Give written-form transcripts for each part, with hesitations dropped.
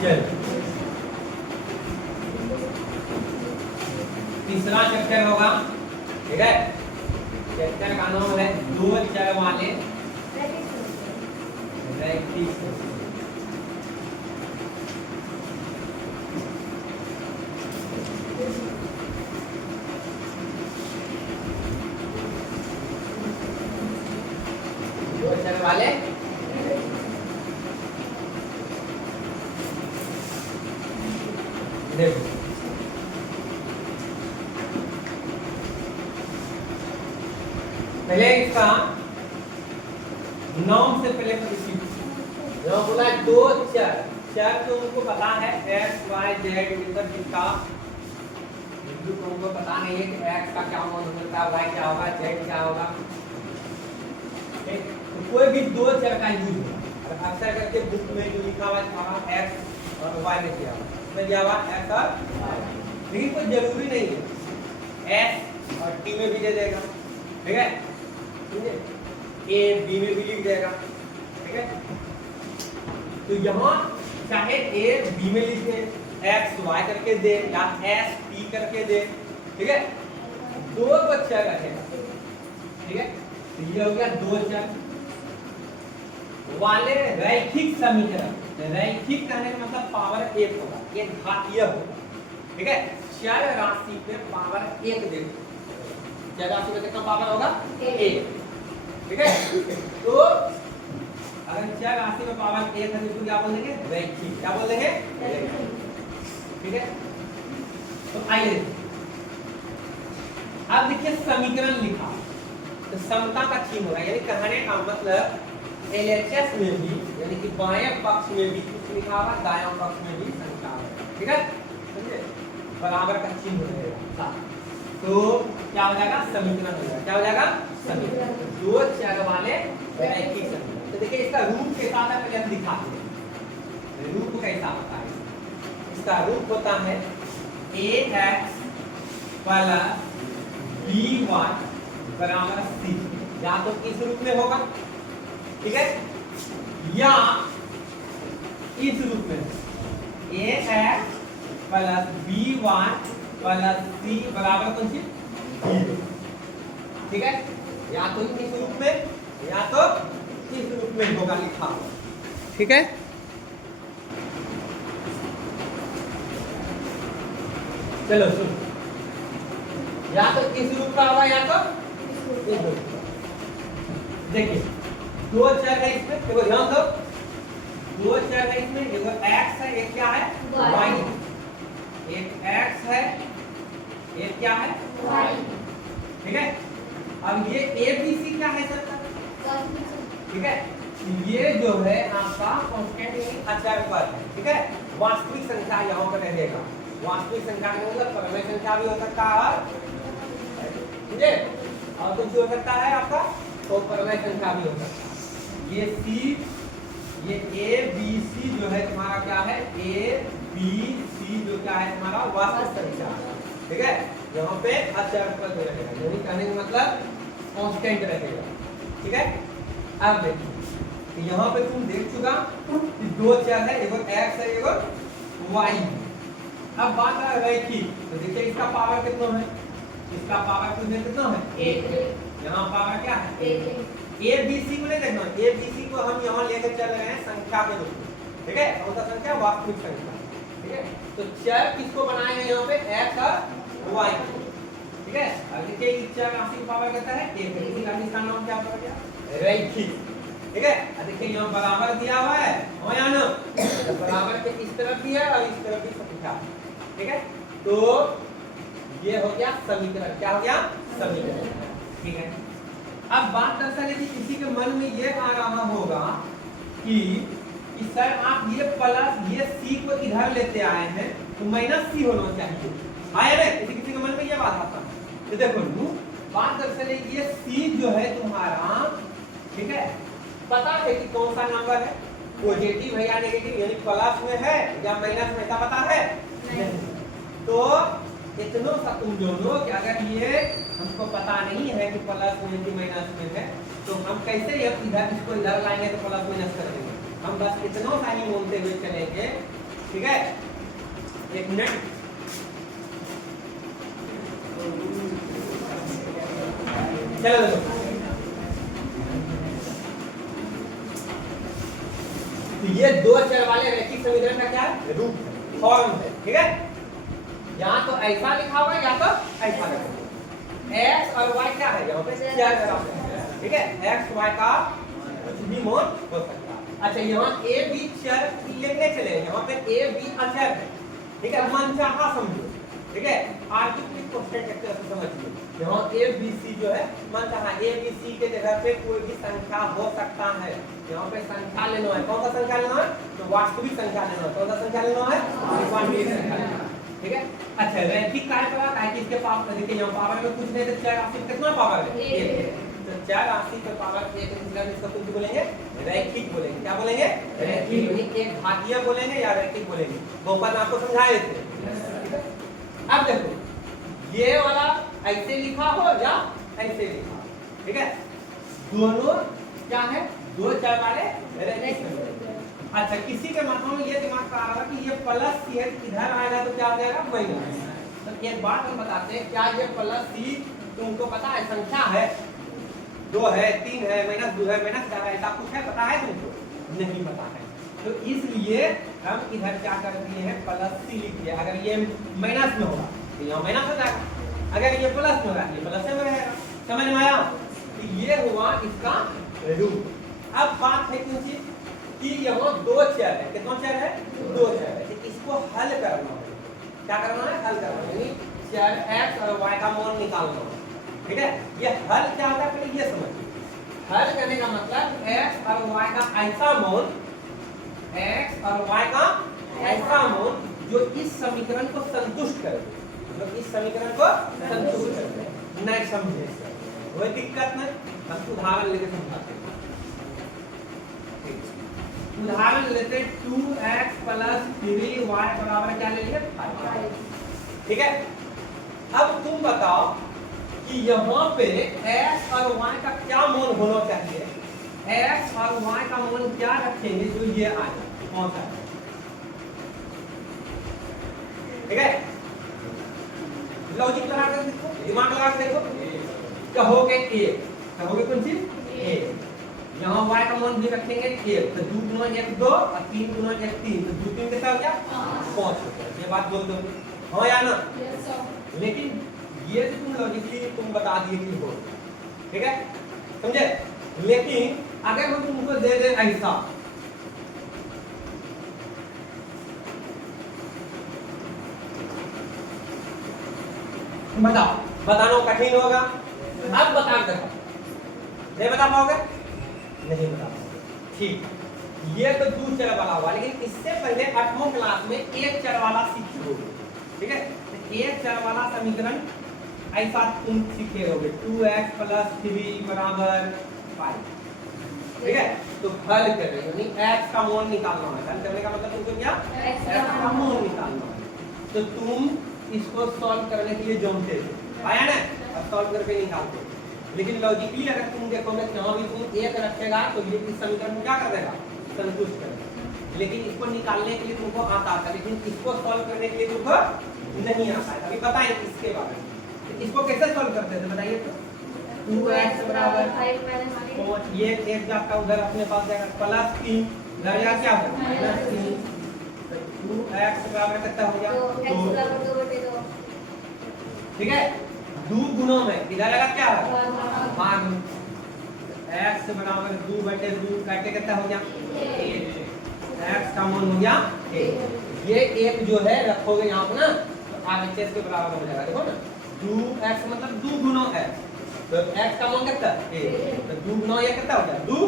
चलो तीसरा चैप्टर होगा, ठीक है। चैप्टर का नाम है दो चर वाले रैखिक संख्या। दो चर वाले देखो पहले इसका नाम से पहले जो बोला दो चर, चर तो उनको पता है x y z ये सब किसका, बिंदु को उनको पता नहीं है कि x का क्या मान होता है, y क्या होगा, z क्या होगा, ठीक। तो कोई भी दो चर का यूज होगा, अक्सर करके बुक में जो लिखा हुआ है x और y में किया हुआ, इसमें दिया हुआ x और y, लेकिन कोई जरूरी नहीं है, s और t में भी दे देगा, ठीक है, a b में भी लिख देगा, ठीक है। तो यहाँ चाहे a b में लिखे, x y करके दे या s p करके दे, ठीक है, दो चर रखेगा, ठीक है। तो ये हो गया दो चर वाले रैखिक समीकरण। रैखिक कहने का मतलब पावर एक होगा, एक घातीय होगा, ठीक है। चर राशि पे पावर एक देखो, चर राशि में कितना पावर होगा, एक, ठीक है। तो अगर चर राशि में पावर एक है तो क्या बोल देंगे, रैखिक, क्या बोल देंगे, ठीक है। तो आइए अब देखिए समीकरण लिखा, तो समता का चिन्ह होगा, यानी कहने का मतलब LHS में भी, यानी कि बाएं पक्ष में भी कुछ लिखा हुआ, दायां पक्ष में भी संख्या है, ठीक है, समझे, बराबर का चिन्ह रहेगा। तो क्या हो जाएगा, समीकरण हो जाएगा, क्या हो जाएगा, समीकरण, दो चर वाले रैखिक समीकरण। तो देखिए इसका रूप कैसा था पहले हम दिखाते हैं, रूप कैसा होता है, इसका रूप होता है ax प्लस by बराबर c, या तो इस रूप में होगा, ठीक है, या इस रूप में ax plus by plus c बराबर कौन सी, 0, ठीक है, या तो इस रूप में या तो इस रूप में होगा लिखा हुआ, ठीक है। चलो सुन, या तो इस रूप का होगा या तो इस रूप का। देखिए दो चर है इसमें, देखो ध्यान दो, दो चर है इसमें, एक x है, एक क्या है, y, एक x है, एक क्या है, y, ठीक है। अब ये ABC क्या है सर, ठीक है, ये जो है आपका कांस्टेंट अचर पद है, ठीक है, वास्तविक संख्या यहाँ पर रहेगा, वास्तविक संख्या का मतलब परमेय संख्या भी हो सकता है, समझे, और कुछ हो सकता है आपका तो परमेय संख्या भी हो सकता है। ये C, ये ABC जो है तुम्हारा क्या है, ABC जो क्या है तुम्हारा वास्तविक संख्या, ठीक है, यहाँ पे अचर पद रहेगा, यानी कहने का मतलब कांस्टेंट रहेगा, ठीक है। अब देखिए तो यहाँ पे तुम देख चुका कि दो चर है, एक x है, एक y। अब बात आ रैखिक, तो देखिए इसका पावर कितना है, इसका पावर कितना है, 1, यहाँ पावर क्या है, 1। ABC को नहीं देखना, ABC को हम यहाँ लेकर चल रहे हैं संख्या के रूप में, ठीक है, कौन सा संख्या, वास्तविक संख्या, ठीक है। तो चर किसको बनाएंगे यहाँ पे, x और y, ठीक है। अब देखिए इस चर राशि की पावर कितना है, 1, इसी राशि का नाम क्या पड़ गया, रैखिक, ठीक है। देखिए यहाँ बराबर दिया हुआ है, हो या ना, तो बराबर के इस तरफ भी है और इस तरफ भी संख्या, ठीक है। तो ये हो गया समीकरण, क्या हो गया, समीकरण, ठीक है। अब बात दरअसल यदि किसी के मन में ये आ रहा होगा कि सर आप ये प्लस ये c को इधर लेते आए हैं तो माइनस c होना चाहिए, आया ना, किसी के मन में ये बात आता है। तो देखो बात दरअसल ये c जो है तुम्हारा, ठीक है, पता है कि कौन सा नंबर है, पॉजिटिव है या नेगेटिव, यानी प्लस में है या माइनस में, ऐसा पता है नहीं। तो इतना सा तुम दोनों कि अगर ये हमको पता नहीं है कि प्लस में कि माइनस में है, तो हम कैसे ये इधर इसको इधर लाएंगे तो प्लस माइनस कर देंगे, हम बस इतना सा ही बोलते हुए चलेंगे ठीक है, एक मिनट। चलो देखो, तो ये दो चर वाले रैखिक समीकरण का क्या है? रूप है, फॉर्म है। ठीक है, यहाँ तो ऐसा लिखा हुआ है या तो ऐसा लिखा हुआ है। x और y क्या है? यहाँ पे चर। ठीक है, x y का कुछ भी मान हो सकता है। अच्छा, यहाँ a b चर लिखने चले, यहाँ पे a b अचर है। ठीक है, मनचाहा समझो। ठीक है, आर्बिट्रेरी कांस्टेंट एक तरह से समझिए। यहाँ a b c जो है मनचाहा, a b c के जगह पे कोई भी संख्या हो सकता है। यहाँ पे संख्या लेना है, कौन सा संख्या लेना है? तो वास्तविक संख्या लेना है। कौन सा संख्या लेना है? वास्तविक संख्या लेना है। ठीक है, अच्छा रैखिक काय पता है कि इसके पावर, देखिए यहाँ पावर में कुछ नहीं, तो चर राशि कितना पावर है? 1। तो चर राशि का पावर 1 मतलब इसको कुछ बोलेंगे रैखिक बोलेंगे। क्या बोलेंगे? रैखिक। यानी एक घातीय बोलेंगे या रैखिक बोलेंगे। बहुपद में आपको समझाए थे। अब देखो, ये वाला ऐसे लिखा हो या ऐसे लिखा हो, ठीक है, दोनों क्या है? दो चर वाले रैखिक। अच्छा, किसी के माथा में ये दिमाग का आ रहा है कि ये प्लस सी है, इधर आएगा तो क्या आ जाएगा? माइनस। तो एक बात हम बताते हैं, क्या ये प्लस सी तुमको पता है संख्या है? 2 है, 3 है, -2 है, -4 है, ऐसा कुछ है? पता है तुमको? नहीं पता है। तो इसलिए हम इधर क्या कर दिए हैं? प्लस सी लिख दिया। अगर ये माइनस में होगा तो यहाँ माइनस हो जाएगा, अगर ये प्लस में होगा ये प्लस में रहेगा। समझ में आया? तो ये हुआ इसका रूप। अब बात है कौन सी कि यहाँ दो चर है। कितना चर है? 2 चर है। इसको हल करना है। क्या करना है? हल करना है, यानी चर x और y का मान निकालना है। ठीक है, ये हल क्या होता है पहले ये समझिए। हल करने का मतलब x और y का ऐसा मान, x और y का ऐसा मान जो इस समीकरण को संतुष्ट करे, जो इस समीकरण को संतुष्ट करे। नहीं समझे कोई दिक्कत नहीं, हम उदाहरण लेके समझाते हैं। उदाहरण लेते 2x + 3y बराबर क्या ले लिए? 5। ठीक है, अब तुम बताओ कि यहाँ पे x और y का क्या मान होना चाहिए? x और y का मान क्या रखेंगे जो ये आए? कौन सा? ठीक है, लॉजिक लगा कर देखो, दिमाग लगा कर देखो। कहोगे a, कहोगे कौन चीज? a। यहाँ y का मान भी रखेंगे 1, तो 2 × 1 2 और 3 × 1 3, तो 2 3 कितना हो गया? 5 हो गया। ये बात बोल दो, हाँ या ना? लेकिन ये तो तुम लॉजिकली तुम बता दिए कि हो, ठीक है, समझे? लेकिन अगर हम तुमको दे दे ऐसा, बताओ, बताना कठिन होगा। अब बता दो, नहीं बता पाओगे? नहीं बता पाओगे। ठीक, ये तो 2 चर वाला हुआ, लेकिन इससे पहले 8वीं क्लास में 1 चर वाला सीख लोगे। ठीक है, तो 1 चर वाला समीकरण ऐसा तुम सीखे होगे 2x + 3 = 5। ठीक है, तो हल करें, यानी x का मान निकालना है। हल करने का मतलब तुमको क्या? x का मान निकालना है। तो तुम इसको सॉल्व करने के लिए जानते थे, आया ना? अब सॉल्व करके निकालते। लेकिन लॉजिकली अगर तुम देखोगे यहाँ भी तुम 1 रखेगा तो ये इस समीकरण को क्या कर देगा? संतुष्ट करेगा। लेकिन इसको निकालने के लिए तुमको आता था, लेकिन इसको सॉल्व करने के लिए तुमको नहीं आता है। अभी बताएं इसके बारे में, तो इसको कैसे सॉल्व करते थे बताइए? तो 2x = 5 ये 1 जाता उधर अपने पास जाएगा, +3 इधर जा क्या होगा? -3। तो 2x बराबर कितना हो गया? 2। ठीक है, 2 गुना में इधर आएगा क्या? भाग में। x = 2/2 काटे कितना हो गया? 1। x का मान हो गया 1। ये 1 जो है रखोगे यहाँ पे ना, तो RHS के बराबर हो जाएगा। देखो ना, 2x मतलब 2 गुना x, तो x का मान कितना? 1। तो 2 गुना ये कितना हो गया? 2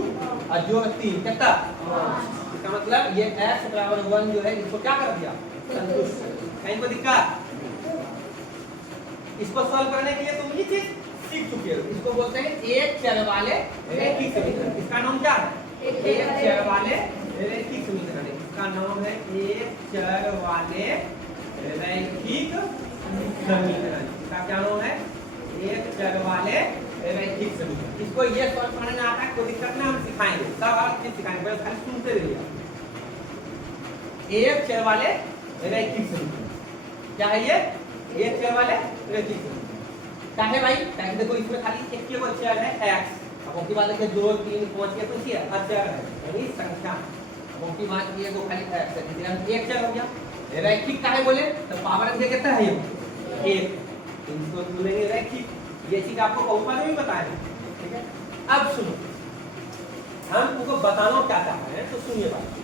और जो 3 कितना? 5। इसका मतलब ये x = 1 जो है इसको क्या कर दिया? संतुष्ट। कहीं कोई दिक्कत? इसको सॉल्व करने के लिए तुम ये चीज सीख चुके हो। इसको बोलते हैं 1 चर वाले रैखिक समीकरण। इसका नाम क्या है? 1 चर वाले रैखिक समीकरण। इसका नाम है 1 चर वाले रैखिक समीकरण। इसका क्या नाम है? 1 चर वाले रैखिक समीकरण। इसको ये सॉल्व करने में आता है, कोई दिक्कत नहीं, हम सिखाएंगे, सब हर चीज सिखाएंगे, बस खाली सुनते रहिए। एक चर वाले रैखिक समीकरण। क्या है ये? एक चर वाले रैखिक समीकरण। क्या है भाई? क्या देखो इसमें खाली एक केवल चर है x। अब उनकी बात है 2 3 5 के कुछ है अचर है यानी संख्या। अब उनकी बात ये वो खाली x है इसलिए हम एक चर हो गया। रैखिक का है बोले तो पावर क्या कहता है ये 1। इसको बोलेंगे रैखिक। ये चीज आपको बहुपद में भी बताया है, ठीक है। अब सुनो, हम तुमको बताना क्या चाह रहे हैं तो सुनिए बात।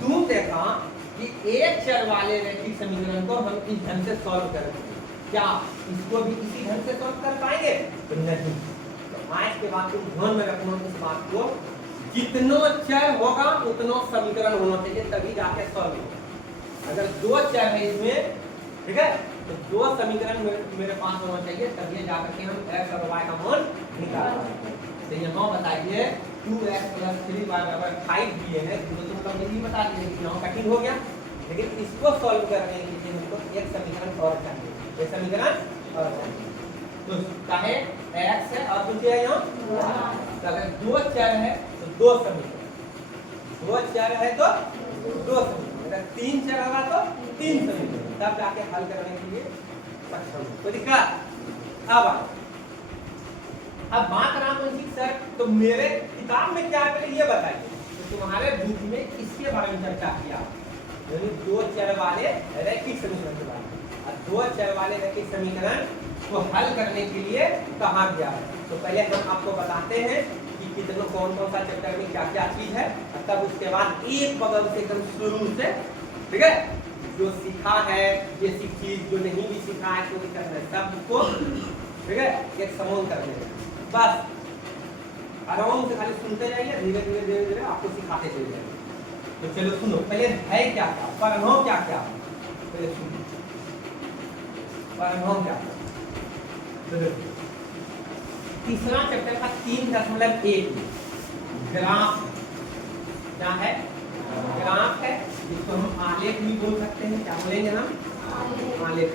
तुम देखा कि एक चर वाले रैखिक समीकरण को हम इस ढंग से सॉल्व करेंगे, क्या इसको भी इसी ढंग से सॉल्व कर पाएंगे? तो नहीं। तो आज के बाद तुम ध्यान में रखना इस बात को, जितना चर होगा उतना समीकरण होना चाहिए तभी जाके सॉल्व होगा। अगर 2 चर है इसमें, ठीक है, तो 2 समीकरण मेरे पास होना चाहिए तभी जाकर के हम x और y का मान निकाल पाएंगे। तो यहाँ बताइए 2x + 3y = 5 दिए हैं, तो तुम लोग ये बता दिए कि यहाँ कठिन हो गया, लेकिन इसको सॉल्व करने के लिए हमको एक समीकरण और चाहिए। ये समीकरण और चाहिए तो चाहे x है और कुछ है यहाँ, तो अगर 2 चर है तो 2 समीकरण, 2 चर है तो 2 समीकरण, अगर 3 चर होगा तो 3 समीकरण, तब जाके हल करने के लिए सक्षम हो। तो दिक्कत अब बात रामवंशी सर, तो मेरे किताब में क्या है ये बताइए। तो तुम्हारे बुक में इसके बारे में चर्चा किया, यानी 2 चर वाले रैखिक समीकरण के बारे में। और 2 चर वाले रैखिक समीकरण को हल करने के लिए कहा गया है। तो पहले हम आपको बताते हैं कि कितना कौन सा चैप्टर में क्या क्या चीज है, और तब उसके बाद एक बगल से एकदम शुरू से, ठीक है, जो सीखा है बेसिक चीज, जो नहीं भी सीखा है तो भी करना है, सबको ठीक है एक समूह करने है। बस आराम से खाली सुनते जाइए, धीरे धीरे धीरे धीरे आपको सिखाते चले जाएंगे। तो चलो सुनो, पहले है क्या क्या, परमाणु क्या क्या, पहले सुनो परमाणु क्या क्या। तो तीसरा चैप्टर का 3.1 ग्राफ क्या है? ग्राफ है, जिसको हम आलेख भी बोल सकते हैं। क्या बोलेंगे हम? आलेख।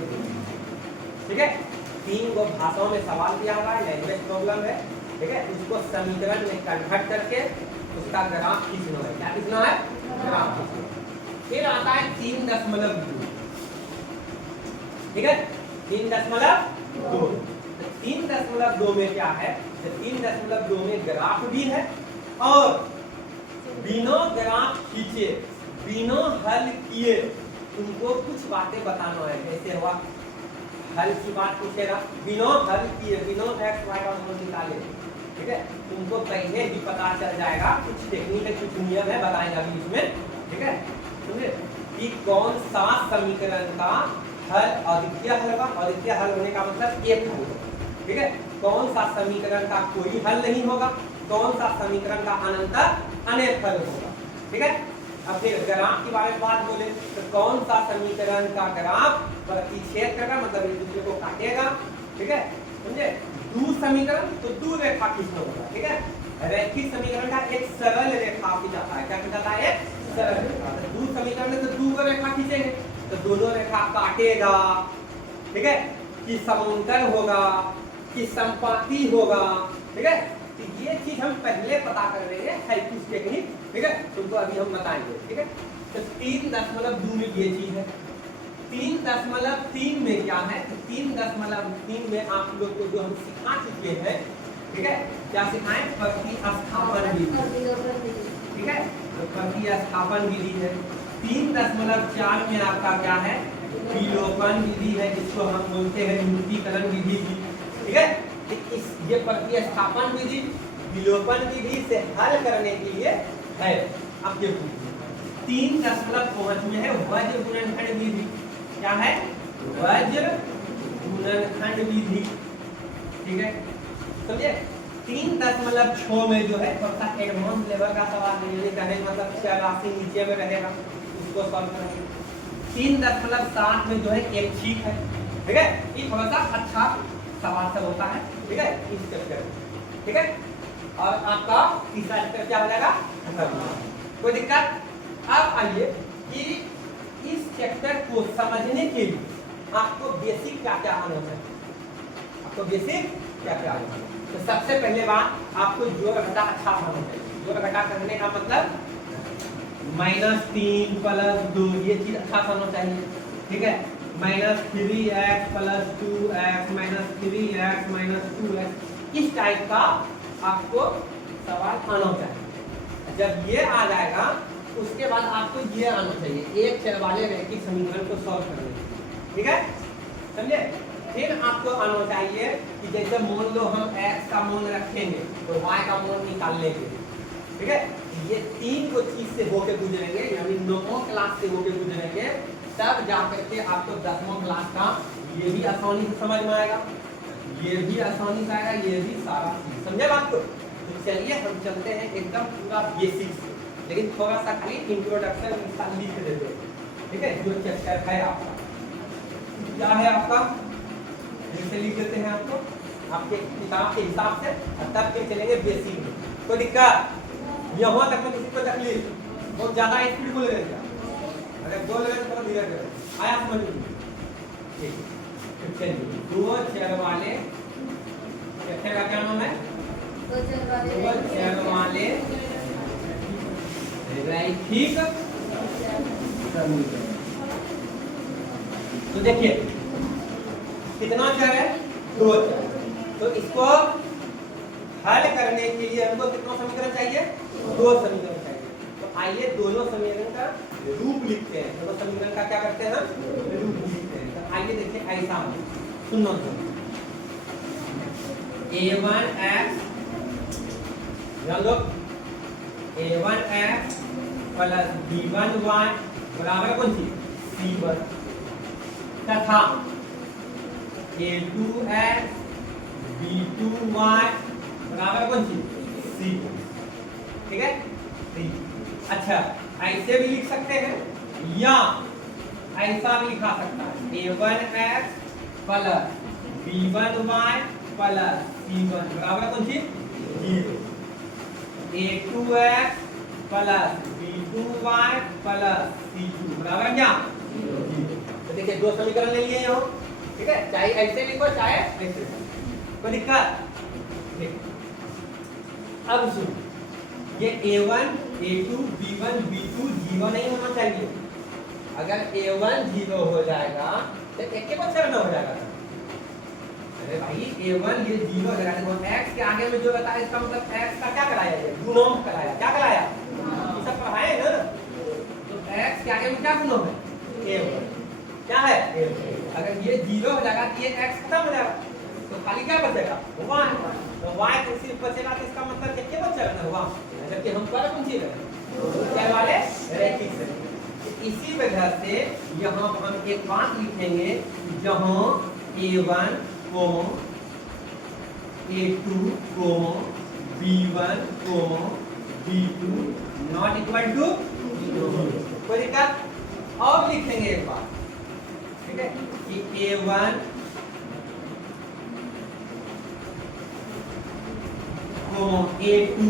ठीक है, 3 को भाषाओं में सवाल दिया हुआ है, लैंग्वेज प्रॉब्लम है, ठीक है, उसको समीकरण में कन्वर्ट करके उसका ग्राफ खींचना है। क्या खींचना है? ग्राफ खींचना। फिर आता है 3.2, ठीक है, 3.2। 3.2 में क्या है? 3.2 में ग्राफ भी है, और बिना ग्राफ खींचे, बिना हल किए तुमको कुछ बातें बताना है। जैसे हुआ हल की बात पूछेगा, बिना हल किए, बिना x y का मान निकाले, ठीक है, तुमको पहले ही पता चल जाएगा। कुछ टेक्निक है, कुछ नियम है, बताएंगे अभी इसमें, ठीक है, समझे, कि कौन सा समीकरण का हल अद्वितीय हल होगा। अद्वितीय हल होने का मतलब एक हल होगा, ठीक है, कौन सा समीकरण का कोई हल नहीं होगा, कौन सा समीकरण का अनंतर अनेक हल होगा, ठीक है। अब फिर ग्राफ के बारे में बात बोले तो कौन सा समीकरण का ग्राफ प्रतिच्छेद करेगा, मतलब एक दूसरे को काटेगा, ठीक है, समझे। 2 समीकरण तो 2 रेखा खींचना होगा, ठीक है। रैखिक समीकरण का एक सरल रेखा खींचाता है। क्या खींचाता है? सरल रेखा। 2 समीकरण में तो 2 रेखा खींचेंगे, तो दोनों रेखा काटेगा, ठीक है, कि समांतर होगा कि संपाती होगा, ठीक है। तो ये चीज हम पहले पता कर रहे हैं, है कुछ टेक्निक, ठीक है, तुमको अभी हम बताएंगे, ठीक है। तो 3.2 में ये चीज है। 3.3 में क्या है? तो 3.3 में आप लोग को जो हम सिखा चुके हैं, ठीक है, क्या सिखाएं? प्रतिस्थापन विधि, ठीक है, तो प्रतिस्थापन विधि है। 3.4 में आपका क्या है? विलोपन विधि है, जिसको हम बोलते हैं न्यूट्रीकरण विधि, ठीक है। इस ये प्रतिस्थापन विधि विलोपन विधि से हल करने के लिए है। अब देखो 3.5 में है वज्र गुणनखंड विधि। क्या है? वज्र गुणनखंड विधि, ठीक है, समझे। 3.6 में जो है थोड़ा सा एडवांस लेवल का सवाल है, यानी कहने मतलब 4 राशि नीचे में रहेगा, उसको सॉल्व करेंगे। 3.7 में जो है एक ठीक है, ठीक है, ये थोड़ा सा अच्छा सवाल सब होता है, ठीक है, इस चैप्टर, ठीक है। और आपका तीसरा चैप्टर क्या हो जाएगा? कोई दिक्कत? अब आइए कि इस चैप्टर को समझने के लिए आपको बेसिक क्या क्या आना चाहिए। आपको बेसिक क्या क्या आना चाहिए? तो सबसे पहले बात, आपको जोड़ घटा अच्छा आना चाहिए। जोड़ घटा करने का मतलब -3 + 2, ये चीज अच्छा सा होना चाहिए, ठीक है। -3x + 2x -3x -2x, इस टाइप का आपको सवाल आना चाहिए। जब ये आ जाएगा उसके बाद आपको ये आना चाहिए एक चर वाले रैखिक समीकरण को सॉल्व करने के लिए, ठीक है, समझे। फिर आपको आना चाहिए कि जैसे मान लो हम x का मान रखेंगे तो y का मान निकालने के लिए, ठीक है। ये 3 को चीज से होके गुजरेंगे, यानी 9वीं क्लास से होके गुजरेंगे, तब जाकर के आपको 10वीं क्लास का ये भी आसानी से समझ में आएगा, ये भी आसानी से आएगा, ये भी सारा चीज, समझे बात को। तो चलिए हम चलते हैं एकदम पूरा बेसिक से, लेकिन थोड़ा सा खाली इंट्रोडक्शन इसका लिख देते हैं, ठीक है। जो चैप्टर है आपका क्या है, आपका जैसे लिख देते हैं आपको आपके किताब के हिसाब से, और तब फिर चलेंगे बेसिक में। कोई दिक्कत यहाँ तक में किसी को तकलीफ, बहुत ज्यादा स्पीड बोल रहे हैं, अगर बोल रहे हैं तो धीरे धीरे आया समझ में, ठीक है। चलिए दो चर वाले चैप्टर का क्या नाम है, दो चर वाले रैखिक समीकरण। तो देखिए कितना चर है, 2 चर, तो इसको हल करने के लिए हमको कितना समीकरण चाहिए, 2 समीकरण चाहिए। तो आइए दोनों समीकरण का रूप लिखते हैं, दोनों समीकरण का क्या करते हैं हम, रूप लिखते हैं। तो आइए देखिए ऐसा सुनो, a1x लो a1x + b1y बराबर कौन सी, c1, तथा a2x b2y बराबर कौन सी, c2, ठीक है। अच्छा ऐसे भी लिख सकते हैं या ऐसा भी लिखा सकता है, a1x + b1y + c1 बराबर कौन सी, 0, a2x + b2y + c2 बराबर क्या, 0। तो देखिए 2 समीकरण ले लिए यहाँ, ठीक है, चाहे ऐसे लिखो चाहे ऐसे, कोई दिक्कत। अब सुनो, ये a1 a2 b1 b2 0 नहीं होना चाहिए। अगर a1 0 हो जाएगा तो एक के बाद चरण हो जाएगा। अरे भाई a1 ये 0 हो जाएगा, देखो x के आगे में जो रहता है इसका मतलब x का क्या कराया, ये गुणों कराया, क्या कराया, ये सब पढ़ाए ना। तो x के आगे में क्या गुणों है, a1, क्या है a1। अगर ये 0 हो जाएगा तो ये x खत्म हो जाएगा, तो खाली क्या बचेगा, y। तो y तो सिर्फ बचेगा, तो इसका मतलब क्या के बचेगा ना y, जबकि हम पर कौन सी रहे, चर वाले रैखिक समीकरण। इसी वजह से यहाँ हम एक बात लिखेंगे, जहाँ a1, a2, b1, b2 not equal to 0, कोई दिक्कत। और लिखेंगे एक बात, ठीक है, कि a1 a2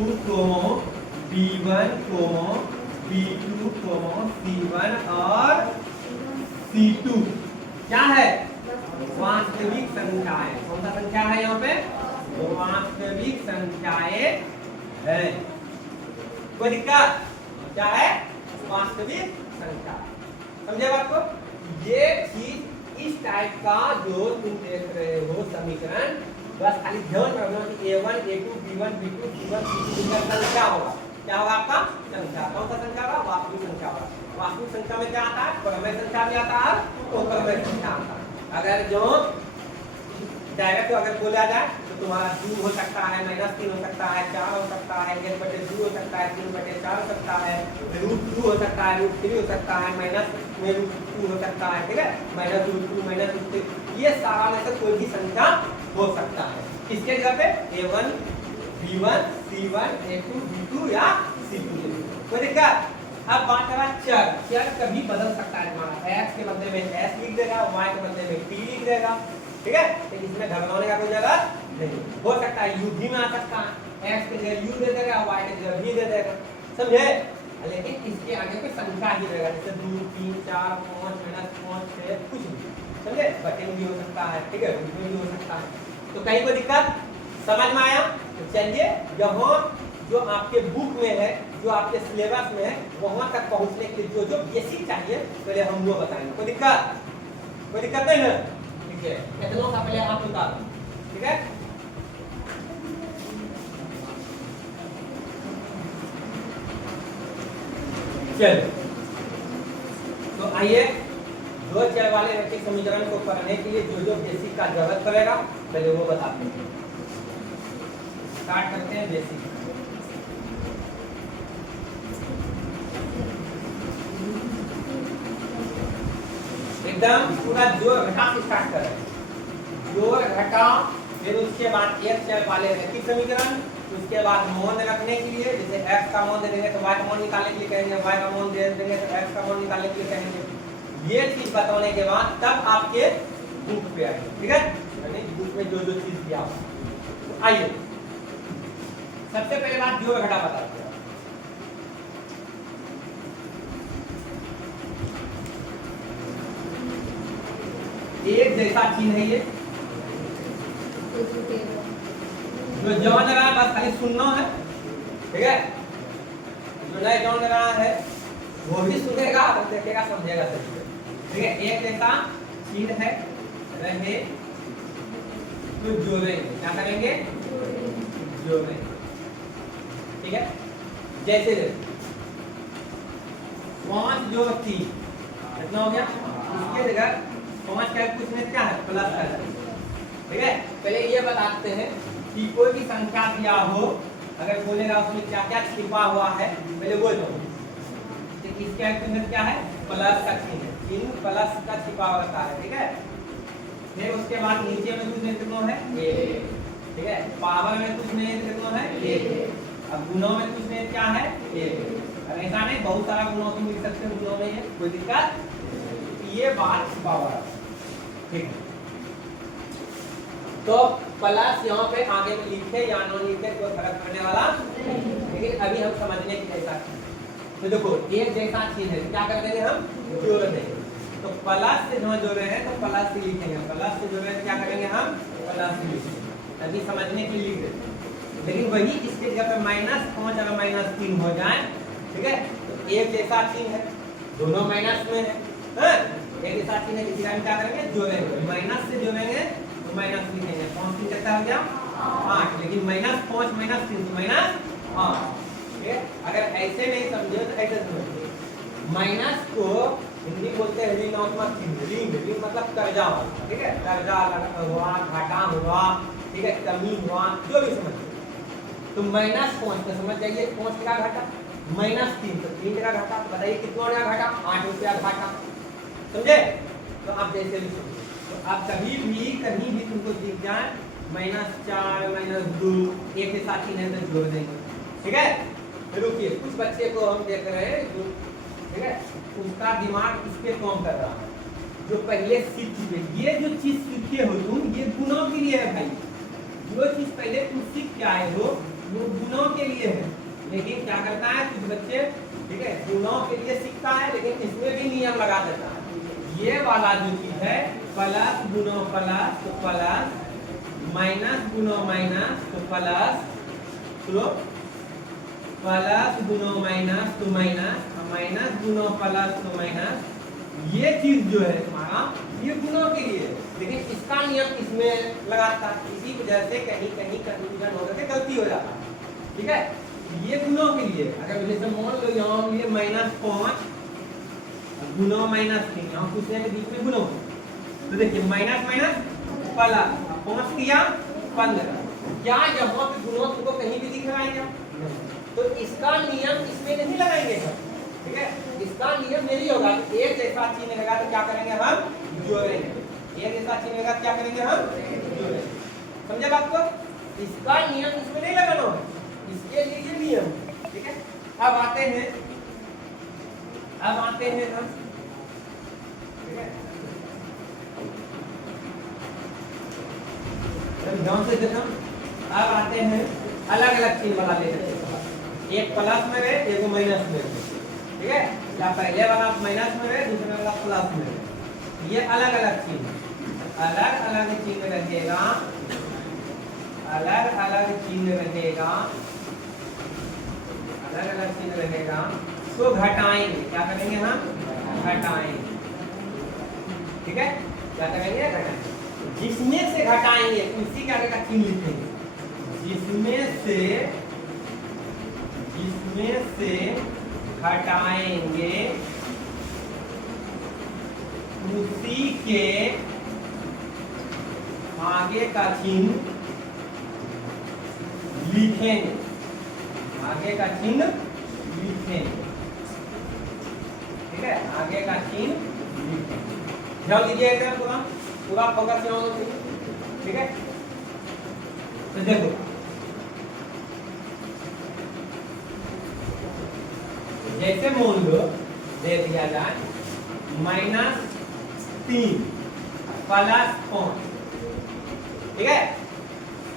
b1 b2 c1 और c2 क्या है, वास्तविक संख्याएं। कौन सा संख्या है यहाँ पे, वास्तविक संख्याएं है, कोई दिक्कत, क्या है, वास्तविक संख्या, समझे बात को। ये चीज इस टाइप का जो तुम देख रहे हो समीकरण, बस खाली ध्यान रखना कि a1 a2 b1 b2 c1 c2 का संख्या होगा, क्या होगा आपका संख्या, कौन सा संख्या होगा, वास्तविक संख्या होगा। वास्तविक संख्या में क्या आता है, परमेय संख्या भी आता है और परमेय संख्या आता है। अगर जो डायरेक्ट अगर बोला जाए तो तुम्हारा 2 हो सकता है, -3 हो सकता है, 4 हो सकता है, 1/2 हो सकता है, 3/4 हो सकता है, √2 हो सकता है, √3 हो सकता है, -√2 हो सकता है, ठीक है, -√2 -√3, ये सारा में से कोई भी संख्या हो सकता है। किसके जगह पे, a1 b1 c1 a2 b2 या c2, कोई दिक्कत। अब बात करा चर, चर कभी बदल सकता है तुम्हारा, x के बदले में s लिख देगा, y के बदले में t लिख देगा, ठीक है, तो इसमें घबराने का कोई जरूरत नहीं। हो सकता है u भी में आ सकता है, x के जगह u दे देगा, y के जगह v दे देगा, समझे। लेकिन इसके आगे कोई संख्या ही रहेगा, जैसे 2 3 4 5 -5 6 कुछ भी, समझे, बटन भी हो सकता है, ठीक है, उसमें भी हो सकता है। तो कहीं कोई दिक्कत, समझ में आया। तो चलिए यहाँ जो आपके बुक में है, जो आपके सिलेबस में है, वहां तक पहुंचने के लिए जो जो बेसिक चाहिए पहले हम वो बताएंगे। कोई दिक्कत नहीं ना? ठीक है, इतना सा पहले आप बता दो। ठीक है, चलो तो आइए दो चर वाले रैखिक समीकरण को करने के लिए जो जो बेसिक का जरूरत पड़ेगा पहले वो बताते हैं। स्टार्ट करते हैं बेसिक। एकदम पूरा जोड़ घटा से स्टार्ट कर रहे हैं। जोड़ घटा, फिर उसके बाद एक चर वाले रैखिक समीकरण, उसके बाद मान रखने के लिए जैसे x का मान दे देंगे तो y का मान निकालने के लिए कहेंगे, y का मान दे देंगे तो x का मान निकालने के लिए कहेंगे। ये चीज बताने के बाद तब आपके बुक पे आएंगे। ठीक है, यानी बुक में जो जो चीज दिया हो। तो आइए सबसे पहले बात जोड़ घटा बताते हैं। एक जैसा चिन्ह है ये, जो जवान लगा बस खाली सुनना है। ठीक है, जो नए जवान लगा है वो भी सुनेगा और देखेगा, समझेगा सही है। ठीक है, एक जैसा चिन्ह है रहे तो जोड़ेंगे। क्या करेंगे? जोड़ेंगे। ठीक है, जैसे 5 जोड़ 3 कितना हो गया? इसके जगह 5 का कुछ में क्या है? प्लस का है। ठीक है, पहले ये बताते हैं कि कोई भी संख्या दिया हो, अगर बोलेगा उसमें क्या क्या छिपा हुआ है पहले वो दो। तो इसका चिन्ह क्या है? प्लस का चिन्ह। चिन्ह प्लस का छिपा होता है। ठीक है, फिर उसके बाद नीचे में कुछ नहीं कितना है? a। ठीक है, पावर में कुछ नहीं कितना है? a। अब गुणों में कुछ नहीं क्या है? a। अब ऐसा नहीं बहुत सारा गुणों से मिल सकते हैं, गुणों में ये कोई दिक्कत, ये बात छिपा हुआ है। ठीक है, तो प्लस यहाँ पे आगे में लिखे या नॉन लिखे कोई फर्क पड़ने वाला नहीं, लेकिन अभी हम समझने की जैसा। तो देखो एक जैसा चिन्ह है, क्या कर देंगे हम? जोड़ देंगे। तो प्लस से जहाँ जोड़ रहे हैं तो प्लस से लिखेंगे, प्लस से जोड़ रहे हैं क्या करेंगे हम? प्लस से लिखेंगे, तभी समझने के लिए लिख देते। लेकिन वही इसके जगह पे -5 अगर -3 हो जाए, ठीक है, तो एक जैसा चिन्ह है, दोनों माइनस में है, एक जैसा चिन्ह है, इसी का हम क्या करेंगे? जोड़ेंगे। माइनस से जोड़ेंगे तो माइनस लिखेंगे, 5 3 कितना हो गया? 8। लेकिन -5 -3 तो -8। ठीक है, अगर ऐसे नहीं समझे तो ऐसे समझिए। माइनस को हिंदी बोलते हैं ऋणात्मक चिन्ह। ऋण मतलब कर्जा हुआ। ठीक है, कर्जा हुआ, घाटा हुआ, ठीक है, कमी हुआ, जो भी समझिए। तो -5 तो समझ जाइए 5 का घाटा, -3 तो 3 का घाटा। बताइए कितना का घाटा? 8 रुपया घाटा। समझे? तो आप जैसे भी समझिए। तो आप कहीं भी तुमको दिख जाए -4 -2 एक के साथ ही नहीं तो जोड़ देंगे। ठीक है, रुकिए, कुछ बच्चे को हम देख रहे हैं जो, ठीक है, उसका दिमाग इस पे काम कर रहा है, जो पहले सीख चुके। ये जो चीज सीखे हो तुम, ये गुणों के लिए है भाई। जो चीज पहले तुम सीख के आए हो वो गुणों के लिए है। लेकिन क्या करता है कुछ बच्चे, ठीक है, गुणों के लिए सीखता है लेकिन इसमें भी नियम लगा देता है। ये वाला जो चीज है प्लस गुणों प्लस तो प्लस, माइनस गुणों माइनस तो प्लस, तो प्लस गुणों माइनस तो माइनस, माइनस गुणों प्लस तो माइनस। ये चीज जो है तुम्हारा ये गुणों के लिए, लेकिन इसका नियम इसमें लगाता है। इसी वजह से कहीं कहीं कंफ्यूजन होकर के गलती हो जाता है। ठीक है, ये गुणों के लिए। अगर जैसे मान लो यहाँ लिए -5 गुणों -3, यहाँ पूछने के बीच में गुणों, तो देखिए माइनस माइनस प्लस 5 किया 15। क्या यहाँ पे गुणों तुमको कहीं भी दिख रहा है क्या? तो इसका नियम इसमें नहीं लगाएंगे हम। ठीक है, इसका नियम यही होगा कि एक जैसा चिन्ह लगा तो क्या करेंगे हम? जोड़ेंगे। एक जैसा चिन्ह लगा क्या करेंगे हम? जोड़ेंगे। समझे बात को? इसका नियम इसमें नहीं लगाना है, इसके लिए ये नियम। ठीक है, अब आते हैं हम, ठीक है, ध्यान से देखो। अब आते हैं अलग अलग चिन्ह वाला लेते हैं। एक प्लस में है, एक माइनस में है। ठीक है, या पहले वाला माइनस में है, दूसरे वाला प्लस में है। ये अलग अलग चिन्ह, अलग अलग चिन्ह रहेगा, अलग अलग चिन्ह रहेगा। अलग अलग चिन्ह रहेगा तो घटाएंगे, क्या करेंगे हम, घटाएंगे, ठीक है, क्या करेंगे, घटाएंगे। जिसमें से घटाएंगे उसी का आगे का चिन्ह लिखेंगे, जिसमें से हटाएंगे उसी के आगे का चिन्ह लिखेंगे, आगे का चिन्ह लिखेंगे, ठीक है, आगे का चिन्ह लिखेंगे। ध्यान दीजिए एकदम पूरा पूरा फोकस यहाँ होना चाहिए, ठीक है। तो देखो जैसे मान लो दे दिया जाए -3 +5, ठीक है,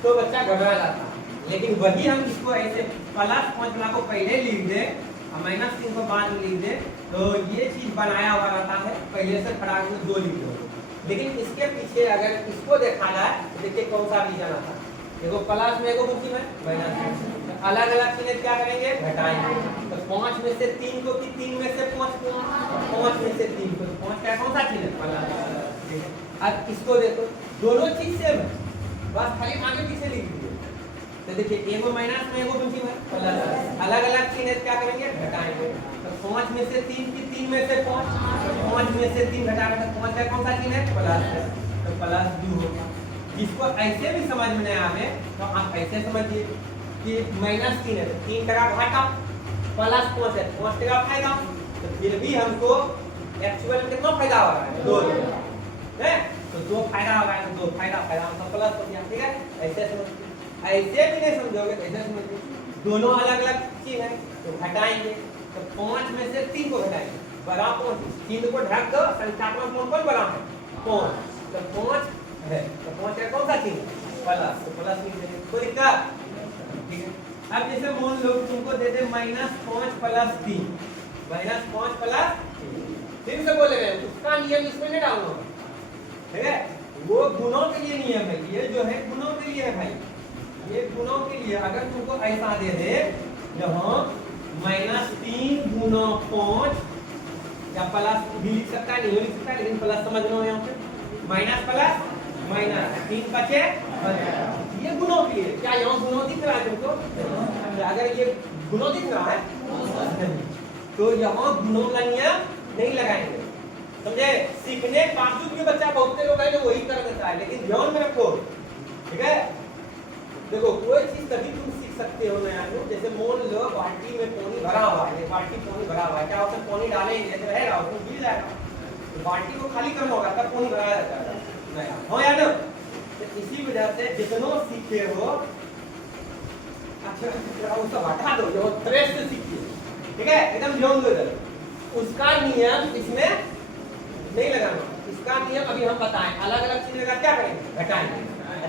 तो बच्चा घबरा जाता है। लेकिन वही हम इसको ऐसे +5 को पहले लिख दे और -3 को बाद में लिख दे तो ये चीज बनाया हुआ रहता है, पहले से खड़ा करके 2 लिख दो। लेकिन इसके पीछे अगर इसको देखा जाए तो देखिए कौन सा रीजन आता है, देखो प्लस में एगो बुकी में माइनस, अलग अलग चीजें क्या करेंगे, घटाएंगे। तो 5 में से 3 को कि 3 में से 5 को, 5 में से 3 को, 5 का कौन सा चीज है, प्लस। अब इसको देखो दोनों चीज सेम है, बस खाली आगे पीछे लिख दीजिए। तो देखिए एगो माइनस में एगो बुकी में प्लस, अलग अलग चीजें क्या करेंगे, घटाएंगे। तो 5 में से 3 की 3 में से 5, 5 में से 3 घटाकर तो 5 का कौन सा चीज है, प्लस है, तो +2 होगा। जिसको ऐसे भी समझ में नहीं आवे तो आप ऐसे समझिए कि -3 है तो 3 का घाटा, +5 है 5 का फायदा, तो फिर भी हमको एक्चुअल में कितना फायदा हो रहा है, 2 है, तो 2 फायदा हो रहा है, तो 2 फायदा मतलब प्लस हो गया, ठीक है। ऐसे समझिए, ऐसे भी नहीं समझोगे तो ऐसे समझिए, दोनों अलग अलग चीज है तो घटाएंगे। तो 5 में से 3 को घटाएंगे, बड़ा 5, 3 को ढक दो, संख्यात्मक मान कौन बड़ा है, 5, तो 5 है तो 5 का कौन सा चिन्ह, प्लस, तो प्लस लिख देंगे, कोई दिक्कत, ठीक है। अब जैसे मान लो तुमको दे दे -5 + 3, -5 + 3, फिर से बोलेंगे उसका नियम इसमें नहीं डालना, ठीक है, वो गुणों के लिए नियम है, ये जो है गुणों के लिए है भाई, ये गुणों के लिए। अगर तुमको ऐसा दे दे यहाँ -3 × 5 या प्लस भी लिख सकता है, नहीं लिख सकता है, लेकिन प्लस समझ लो यहाँ पे, माइनस प्लस माइनस 3 बचे, ये गुणों के लिए। क्या यहाँ गुणों दिख रहा है तुमको, अगर ये गुणों दिख रहा है तो यहाँ गुणों का नियम नहीं लगाएंगे, समझे। सीखने के बावजूद भी बच्चा बहुत लोग है जो वही कर देता है, लेकिन ध्यान में रखो, ठीक है। देखो कोई चीज तभी तुम सीख सकते हो नया, जैसे मान लो बाल्टी में पानी भरा हुआ है, बाल्टी पानी भरा हुआ है, क्या उसमें पानी डालेंगे तो रहेगा, उसमें गिर जाएगा, तो बाल्टी को खाली करना होगा तब पानी भरा जाता है, हो या ना। तो इसी वजह से जितना सीखे हो अच्छा उसको हटा दो, जो फ्रेश से सीखिए, ठीक है, एकदम ध्यान दो इधर। उसका नियम इसमें नहीं लगाना, इसका नियम अभी हम बताएं, अलग अलग चीज लगा क्या करेंगे, घटाएंगे,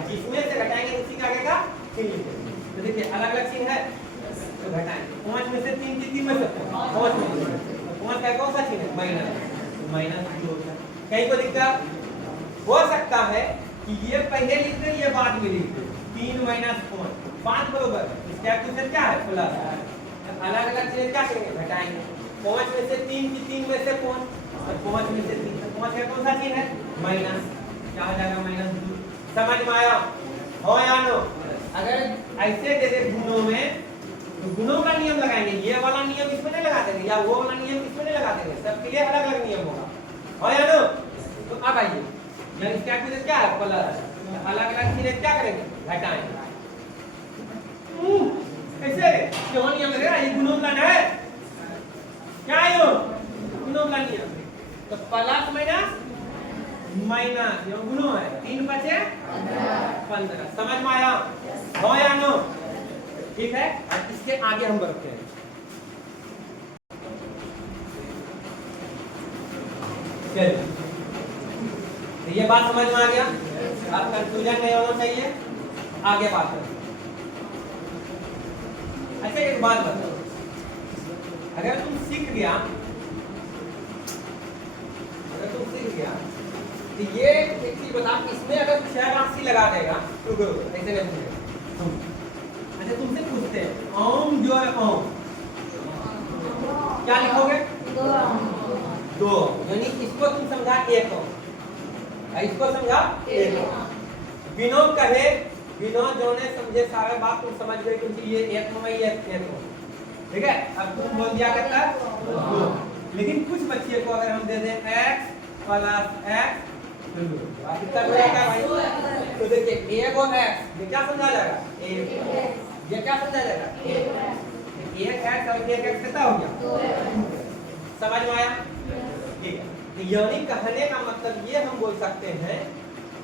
जिसमें से घटाएंगे उसी का आगे का चिन्ह लिखेंगे। तो देखिए अलग अलग चिन्ह है तो घटाएंगे, 5 में से 3 की 3 में से 5 में से 5 का कौन सा चिन्ह है, माइनस, तो -2 होता है। कहीं को दिक्कत हो सकता है कि ये पहले लिख दे ये बाद में लिख दे, 3 - 5 5 बराबर, इसका एक्चुअल क्या है, प्लस। अलग अलग चीजें क्या करेंगे, घटाएंगे। 5 में से 3 की 3 में से 5, और 5 में से 3 तो 5 का कौन सा चिन्ह है, माइनस, क्या हो जाएगा, -2। समझ में आया, हो या नो। अगर ऐसे दे दे गुणों में तो गुणों का नियम लगाएंगे, ये वाला नियम इसमें नहीं लगा देंगे या वो वाला नियम इसमें नहीं लगा देंगे, सबके लिए अलग अलग नियम होगा, हो या नो। तो अब आइए या इसका एक्चुअल क्या है, प्लस, अलग अलग चीजें क्या करेंगे, घटाएंगे। कैसे क्यों नियम लगेगा, ये गुणों का है, क्या है यो गुणों का नियम, तो प्लस माइनस माइनस ये गुणों है, 3 बचे 15, समझ में आया, हो या नो, ठीक है। अब इसके आगे हम बढ़ते हैं, चलिए तो ये बात समझ में आ गया, अब कंफ्यूजन नहीं होना चाहिए, आगे बात करें। अच्छा एक बात बताओ, अगर तुम सीख गया तो ये एक चीज बता, इसमें अगर क्षय राशि लगा देगा तो ऐसे नहीं पूछेगा। अच्छा तुमसे पूछते हैं ओम जोड़ ओम, क्या लिखोगे? 2, यानी इसको तुम समझा 1 हो, इसको समझा 1 हो। बिनो कहे बिनो जोने समझे सारे बात तुम समझ गए क्योंकि ये 1 हो, ये 1 हो, ठीक है। अब तुम बोल दिया करता 2, लेकिन कुछ बच्चे को अगर हम दे दें x प्लस x तो कितना हो जाएगा भाई? तो देखिए 1 और x ये क्या समझा जाएगा? 1, ये क्या समझा जाएगा? 1 x और 1 x कितना हो गया? समझ में आया? ठीक है। तो यानी कहने का मतलब ये हम बोल सकते हैं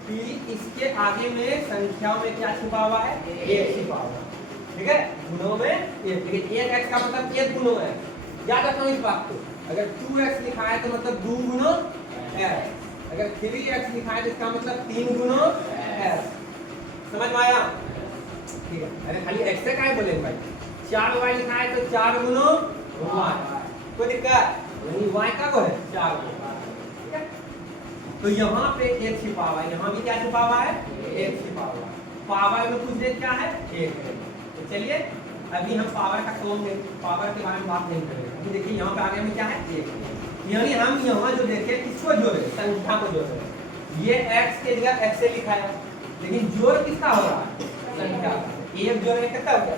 कि इसके आगे में संख्याओं में क्या छिपा हुआ है? 1 छिपा हुआ है, ठीक है। गुणों में 1, लेकिन 1x का मतलब 1 गुणों है, याद रखना इस बात को। अगर 2x लिखा है तो मतलब 2 गुणों x, अगर 3x लिखा है तो इसका मतलब 3 गुणों x। समझ में आया? ठीक है। अरे खाली x से काहे बोलेंगे भाई? 4y लिखा है तो 4 गुणों y, कोई दिक्कत नहीं? y का को है 4 गुणों, ठीक है। तो यहाँ पे 1 छिपा हुआ है, यहाँ भी क्या छिपा हुआ है? 1 छिपा हुआ है। पावर में कुछ देख क्या है? 1 है। तो चलिए अभी हम पावर का काम में पावर के बारे में बात नहीं करेंगे। अभी देखिए यहाँ पे आगे में क्या है? 1, यानी हम यहाँ जो देखें किसको जोड़े? संख्या को जोड़ रहे हैं। ये x के जगह x से लिखा है, लेकिन जोड़ किसका हो रहा है? संख्या। 1 जोड़ में कितना हो गया?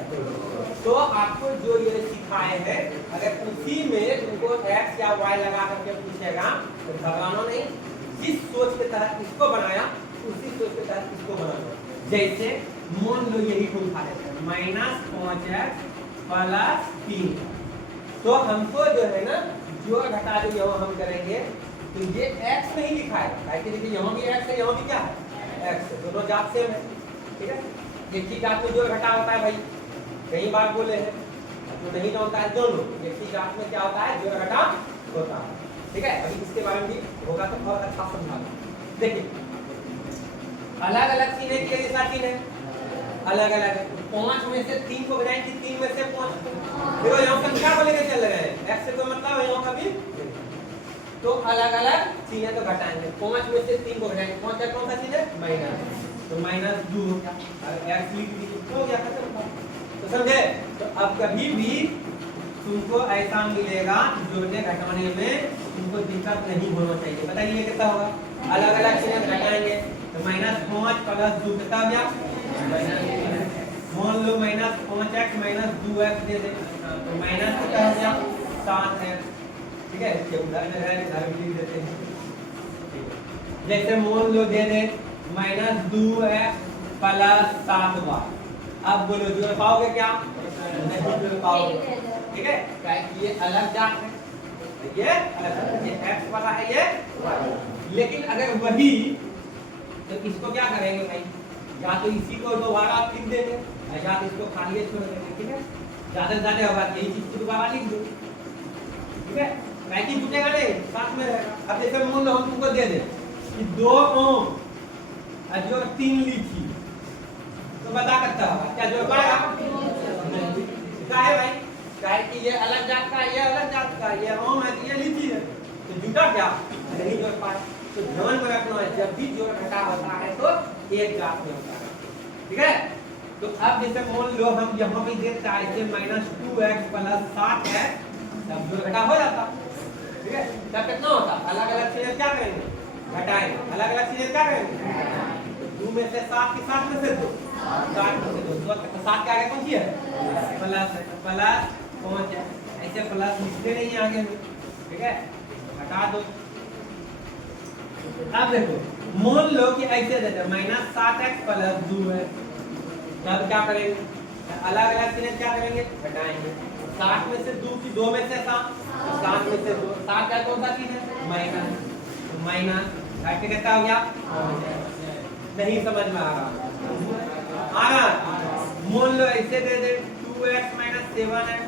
तो आपको जो ये सिखाए हैं, अगर उसी में तुमको x या y लगा करके पूछेगा तो घबराना नहीं। जिस सोच के तहत इसको बनाया उसी सोच के तहत इसको बनाना। जैसे मान लो यही को उठा लेते हैं -5x प्लस 3, तो हमको जो है ना जो घटा जो यहाँ हम करेंगे तो ये x नहीं लिखा है, देखिए यहाँ भी x है, यहाँ भी क्या है? x है, दोनों जात सेम है, ठीक है। एक ही जात में जो घटा होता है भाई, कई बार बोले हैं, जो नहीं जानता है दोनों एक ही जात में क्या होता है? जो घटा होता है, ठीक है। अभी इसके बारे में भी होगा तो बहुत अच्छा समझाऊंगा। देखिए अलग अलग चीजें के लिए साथ चीज है, अलग अलग है। 5 में से 3 को घटाएं कि 3 में से 5, देखो यहाँ संख्या को लेकर चल रहे हैं, x से कोई मतलब है यहाँ का भी, तो अलग अलग चीजें तो घटाएंगे। 5 में से 3 को घटाएंगे, 5 का कौन सा चीज है? माइनस, तो -2 हो गया, और x लिख दी हो गया, खत्म। तो समझे? तो अब कभी भी तुमको ऐसा मिलेगा जोड़ने घटाने में तुमको दिक्कत नहीं होना चाहिए। बताइए कितना होगा? अलग अलग चीजें घटाएंगे तो -5 प्लस 2 कितना हो गया? मान लो -5x - 2x दे दे तो माइनस कितना हो गया? 7x, ठीक है। इसके उदाहरण है, उदाहरण लिख देते हैं। जैसे मान लो दे दे -2x प्लस 7y, अब बोलो जोड़ पाओगे क्या? नहीं जोड़ पाओगे, ठीक है। क्या ये अलग जात है, ये अलग, ये x वाला है, ये y। लेकिन अगर वही तो इसको क्या करेंगे भाई? या तो इसी को दोबारा लिख देंगे या तो इसको खाली छोड़ देंगे, ठीक है। ज्यादा से ज्यादा होगा यही चीज को दोबारा लिख दो, ठीक है। पैकिंग टूटेगा नहीं, साथ में रहेगा। अब जैसे मान लो हम तुमको दे दे कि 2 ओम और जो 3 लीची, तो बता सकता होगा क्या जोड़ पाएगा? क्या है भाई? क्या है कि ये अलग जात का, ये अलग जात का, ये ओम है, ये लीची है, तो जुटा क्या? नहीं जोड़ पाए। तो ध्यान में रखना है जब भी जोड़ घटा होता है तो एक जात में होता है, ठीक है। तो अब जैसे मान लो हम यहाँ भी देखते हैं -2x प्लस 7x, तब जोड़ घटा हो जाता, ठीक है। तब कितना होता? अलग अलग चीजें क्या करेंगे? घटाएंगे। अलग अलग चीजें क्या करेंगे? 2 में से 7 की 7 में से 2, 7 में से 2, 7 के आगे कौन सी है? प्लस है, प्लस 5 है, ऐसे प्लस लिखते नहीं आगे में, ठीक है। हटा दो। अब देखो मान लो कि ऐसे देते -7x प्लस 2x, तब क्या करेंगे? अलग अलग चीजें क्या करेंगे? घटाएंगे। 7 में से 2 की 2 में से 7, 7 में से 2, 7 का कौन सा चीज है? माइनस, तो माइनस घट के कितना हो गया? नहीं समझ में आ रहा? आ रहा? मान लो ऐसे दे दे 2x - 7x,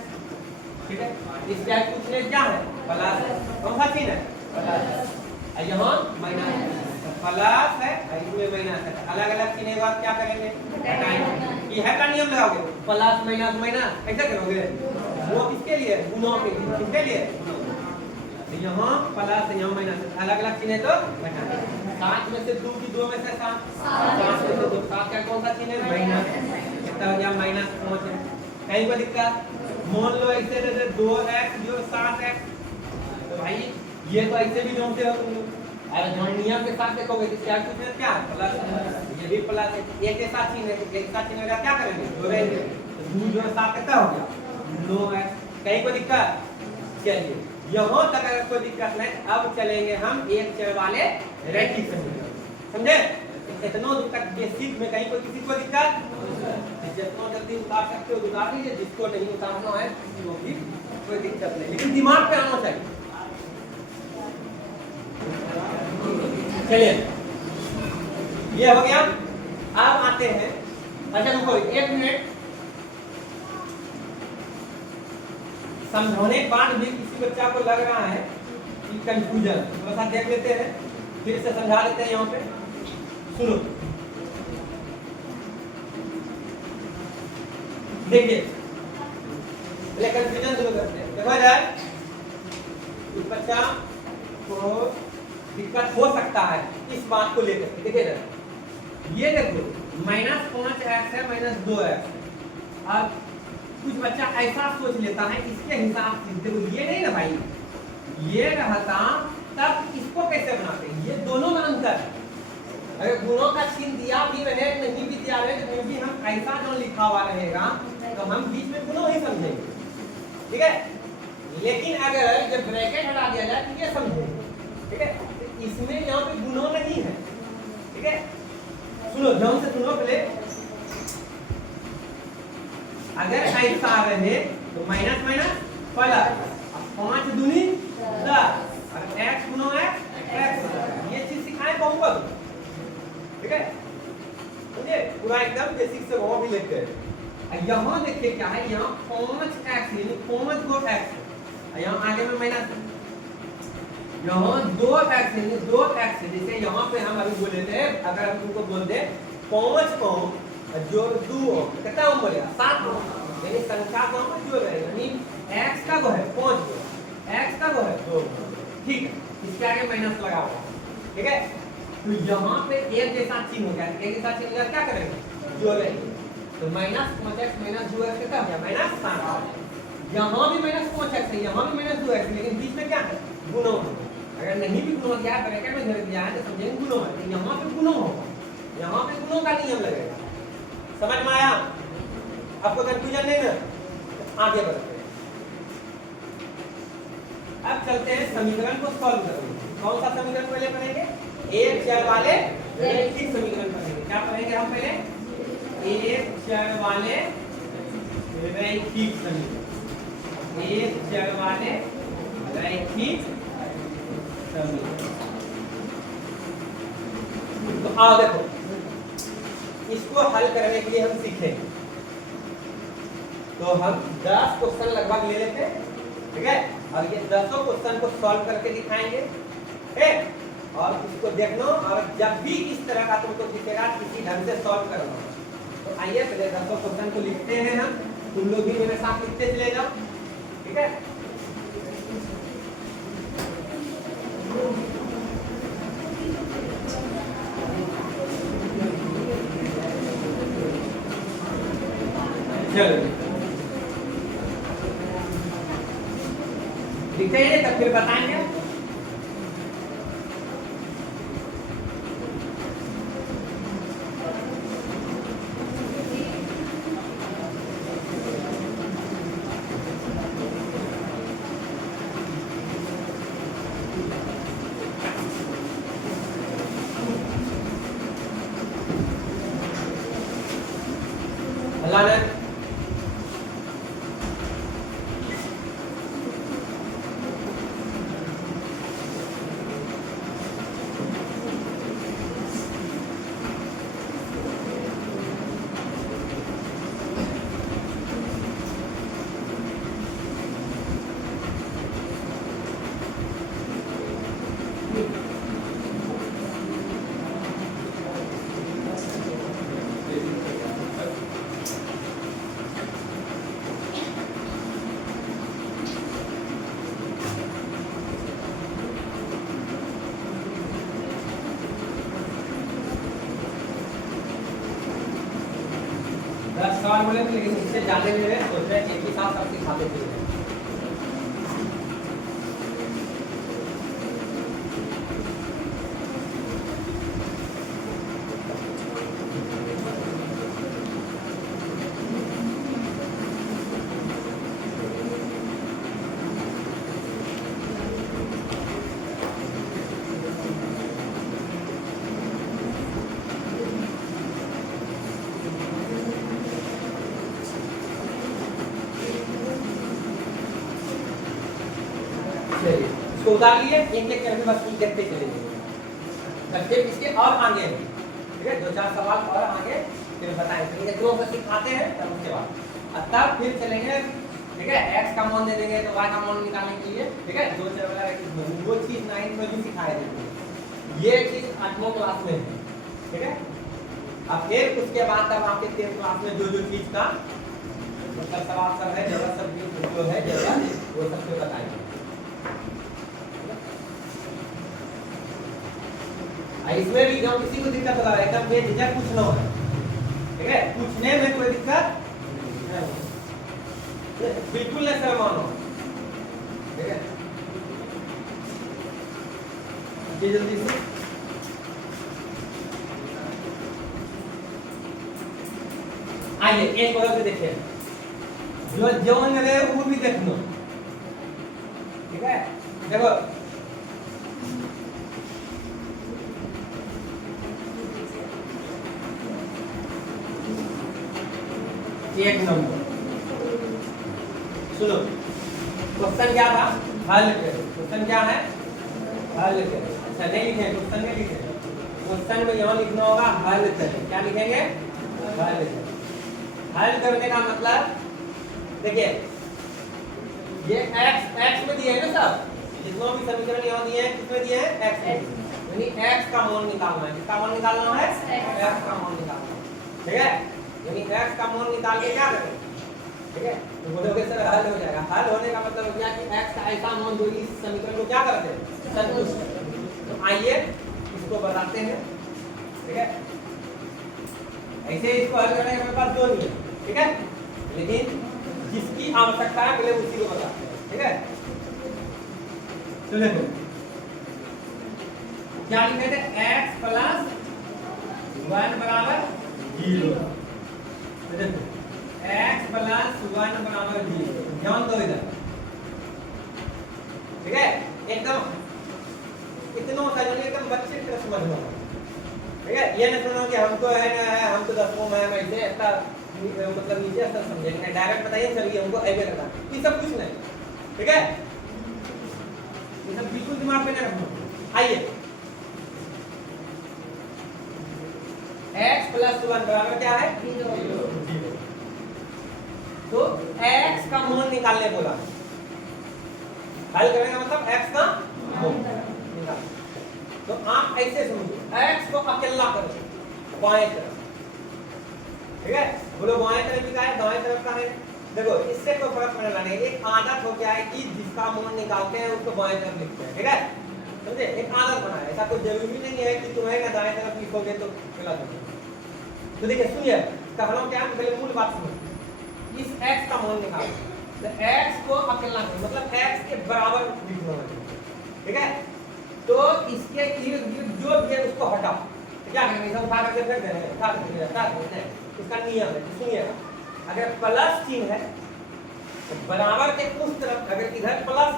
ठीक है। इसके कुछ नहीं क्या है? प्लस है, कौन सा चीज है? प्लस, यहाँ माइनस, प्लस है, इसमें माइनस है। अलग अलग चीजें बात क्या करेंगे? घटाएंगे। ये है का नियम लगाओगे, प्लस माइनस माइनस ऐसे करोगे। वो किसके लिए? गुणों के लिए, किसके लिए? तो यहाँ प्लस, यहाँ माइनस, अलग अलग चीजें तो घटाएंगे। 7 में से 2 की 2 में से 7, 7 में से 2, 7 का कौन सा चीज है? माइनस, कितना हो गया? -5 है। कहीं कोई दिक्कत? मान लो ऐसे दे दे 2x जो 7x, तो भाई ये तो ऐसे भी जोड़ते हो तुम लोग। अरे जो नियम के साथ देखोगे तो क्या कुछ क्या प्लस, ये भी प्लस है, एक के साथ चिन्ह है, एक के साथ चिन्ह का क्या करेंगे जोड़ेंगे, तो 2 जो 7 कितना हो गया 9x। कहीं कोई दिक्कत? चलिए यहाँ तक अगर कोई दिक्कत नहीं, अब चलेंगे हम एक चर वाले रैखिक समीकरण, समझे? इतना दिक्कत बेसिक में कहीं कोई किसी को दिक्कत, जितना जल्दी उतार सकते हो उतार लीजिए, जिसको नहीं उतारना है वो भी कोई दिक्कत नहीं, लेकिन दिमाग पे आना चाहिए। चलिए ये हो गया। अब आते हैं, अच्छा रुको 1 मिनट, समझाने के बाद भी किसी बच्चा को लग रहा है कि कंफ्यूजन, थोड़ा सा देख लेते हैं, फिर से समझा लेते हैं। यहाँ पे सुनो, देखिए पहले कंफ्यूजन शुरू करते हैं। देखा जाए इस बच्चा को दिक्कत हो सकता है इस बात को लेकर के, देखिए ना ये देखो -5x है -2x। अब कुछ बच्चा ऐसा सोच लेता है इसके हिसाब से, देखो ये नहीं ना भाई, ये रहता तब इसको कैसे बनाते हैं, ये दोनों में अंतर है। अगर गुणों का चिन्ह दिया भी रहे नहीं भी दिया रहे, तो भी हम ऐसा जो लिखा हुआ रहेगा तो हम बीच में गुणों ही समझेंगे, ठीक है। लेकिन अगर जब ब्रैकेट हटा दिया जाए तो ये समझेंगे, ठीक है। तो इसमें यहाँ पे गुणों नहीं है, ठीक है। सुनो ध्यान से सुनो पहले, अगर ऐसा रहे तो माइनस माइनस प्लस, 5 दूनी 10, और x गुणा x, ये चीज सिखाए बहुपद, ठीक है। समझे? पूरा एकदम बेसिक से वो भी लेते हैं। यहाँ देखिए क्या है, यहाँ 5x यानी 5 गो x, यहाँ आगे में माइनस, यहाँ 2x यानी 2x, जैसे यहाँ पे हम अभी बोले थे, अगर हम तुमको बोल दे 5 ओम जोड़ 2 ओम कितना ओम बोलेगा 7 ओम, यानी संख्या को हम जोड़ रहे हैं, यानी x का वो है 5 गो, x का वो है 2, ठीक है। इसके आगे माइनस लगा हुआ, ठीक है। तो यहाँ पे एक जैसा चिन्ह हो गया, एक जैसा चिन्ह क्या करेंगे जोड़ेंगे, तो -5x -2x कितना हो गया -7। यहाँ भी -5x है, यहाँ भी -2x, लेकिन बीच में क्या है गुणों। अगर नहीं भी गुणों दिया है ब्रैकेट में धर दिया है तो समझेंगे गुणों है, तो यहाँ पे गुणों होगा, यहाँ पे गुणों का नियम लगेगा। समझ में आया? आपको कंफ्यूजन नहीं ना? आगे बढ़ते हैं, अब चलते हैं समीकरण को सॉल्व करेंगे। कौन सा समीकरण पहले पढ़ेंगे? एक चर वाले रैखिक समीकरण पढ़ेंगे। क्या पढ़ेंगे हम पहले? एक चर वाले रैखिक समीकरण, एक चर वाले रैखिक समीकरण। तो आओ देखो, इसको हल करने के लिए हम सीखेंगे, तो हम 10 क्वेश्चन लगभग ले लेते हैं, ठीक है, और ये 10 क्वेश्चन को सॉल्व करके दिखाएंगे, ठीक है। और इसको देखना, और जब भी इस तरह का तुमको दिखेगा किसी ढंग से सॉल्व करना, तो आइए पहले 10 क्वेश्चन को लिखते हैं हम, तुम लोग भी मेरे साथ लिखते चले जाओ, ठीक है। चलो लिखते हैं तब फिर बताएंगे। अल्लाह ने सवाल बोले थे, लेकिन इससे ज्यादा जो है सोच रहे हैं एक ही साथ सब सिखाते थे। इसको उतार लिए, एक एक करके बस देखते चलेंगे। फिर इसके और आगे है, ठीक है, 2-4 सवाल और आगे फिर बताएंगे, दो से सिखाते हैं तब उसके बाद, और तब फिर चलेंगे, ठीक है। x का मान दे देंगे तो y का मान निकालने के लिए, ठीक है, दो चर वाला वो चीज 9 में भी सिखाया जाएगा, ये चीज 8वीं क्लास में है, ठीक है। अब फिर उसके बाद तब आपके 10th क्लास में जो जो चीज का मतलब सवाल सब है, जगह सब जो है जगह वो सब पे बताएंगे। इसमें भी जब किसी को दिक्कत होगा एकदम बेझिझक पूछना है, ठीक है, पूछने में कोई दिक्कत नहीं, बिल्कुल नहीं शर्माना, ठीक है। जल्दी से आइए एक और देखिए, जो जौन रहे वो भी देखना, ठीक है। देखो एक नंबर, सुनो क्वेश्चन क्या था, हल करो। क्वेश्चन क्या है, हल करो। अच्छा नहीं लिखे, क्वेश्चन नहीं लिखे, क्वेश्चन में यहाँ लिखना होगा हल करें। क्या लिखेंगे, हल करें। हल करने का मतलब देखिए, ये x में दिए हैं ना सब, जितना भी समीकरण यहाँ दिए हैं किसमें दिए हैं, x में, यानी x का मान निकालना है। किसका मान निकालना है, x का मान निकालना है, ठीक है। यानी x का मान निकाल के क्या करें, ठीक है, तो बोलोगे सर हल हो जाएगा। हल होने का मतलब क्या कि x का ऐसा मान जो इस समीकरण को क्या करते हैं, संतुष्ट करते हैं। तो आइए इसको बताते हैं, ठीक है। ऐसे इसको हल करने के पास दो नियम, ठीक है, लेकिन जिसकी आवश्यकता है पहले उसी को बताते हैं, ठीक है। तो देखो क्या लिखे थे, x प्लस 1 बराबर 0, देखो x प्लस 1 बराबर 0, ध्यान दो इधर, ठीक है। एकदम इतना सा एकदम बच्चे की तरह समझना, ठीक है। ये नहीं सुनो कि हमको है ना है, हम तो 10वीं में है, ऐसे ऐसा मतलब नीचे ऐसा समझेंगे, डायरेक्ट बताइए सर ये हमको ऐसे करना, ये सब कुछ नहीं, ठीक है। ये सब बिल्कुल दिमाग में नहीं रखना। आइए x प्लस 1 बराबर क्या है, 0। तो x का मान निकालने बोला, हल करने का मतलब x का मान निकाल। तो आप ऐसे समझो, x को अकेला करो बाएं तरफ, ठीक है। बोलो बाएं तरफ का है, दाएं तरफ का है, देखो इससे कोई फर्क नहीं लाने, एक आदत हो गया है कि जिसका मान निकालते हैं उसको बाएं तरफ लिखते हैं, ठीक है, समझे, एक आदत बना है। ऐसा कोई जरूरी नहीं है कि तुम्हें ना दाएं तरफ लिखोगे तो गलत होगा। तो देखिए सुनिए, कहना क्या है, पहले मूल बात सुनो। इस x का मान निकालो, तो x को अकेला करो, मतलब x के बराबर लिखना है, ठीक है। तो इसके इर्द गिर्द जो भी है उसको हटाओ, तो क्या करेंगे, इसे उठा करके फेंक देंगे, उठा करके रख देंगे। इसका नियम है, सुनिएगा, अगर प्लस चिन्ह है तो बराबर के उस तरफ, अगर इधर प्लस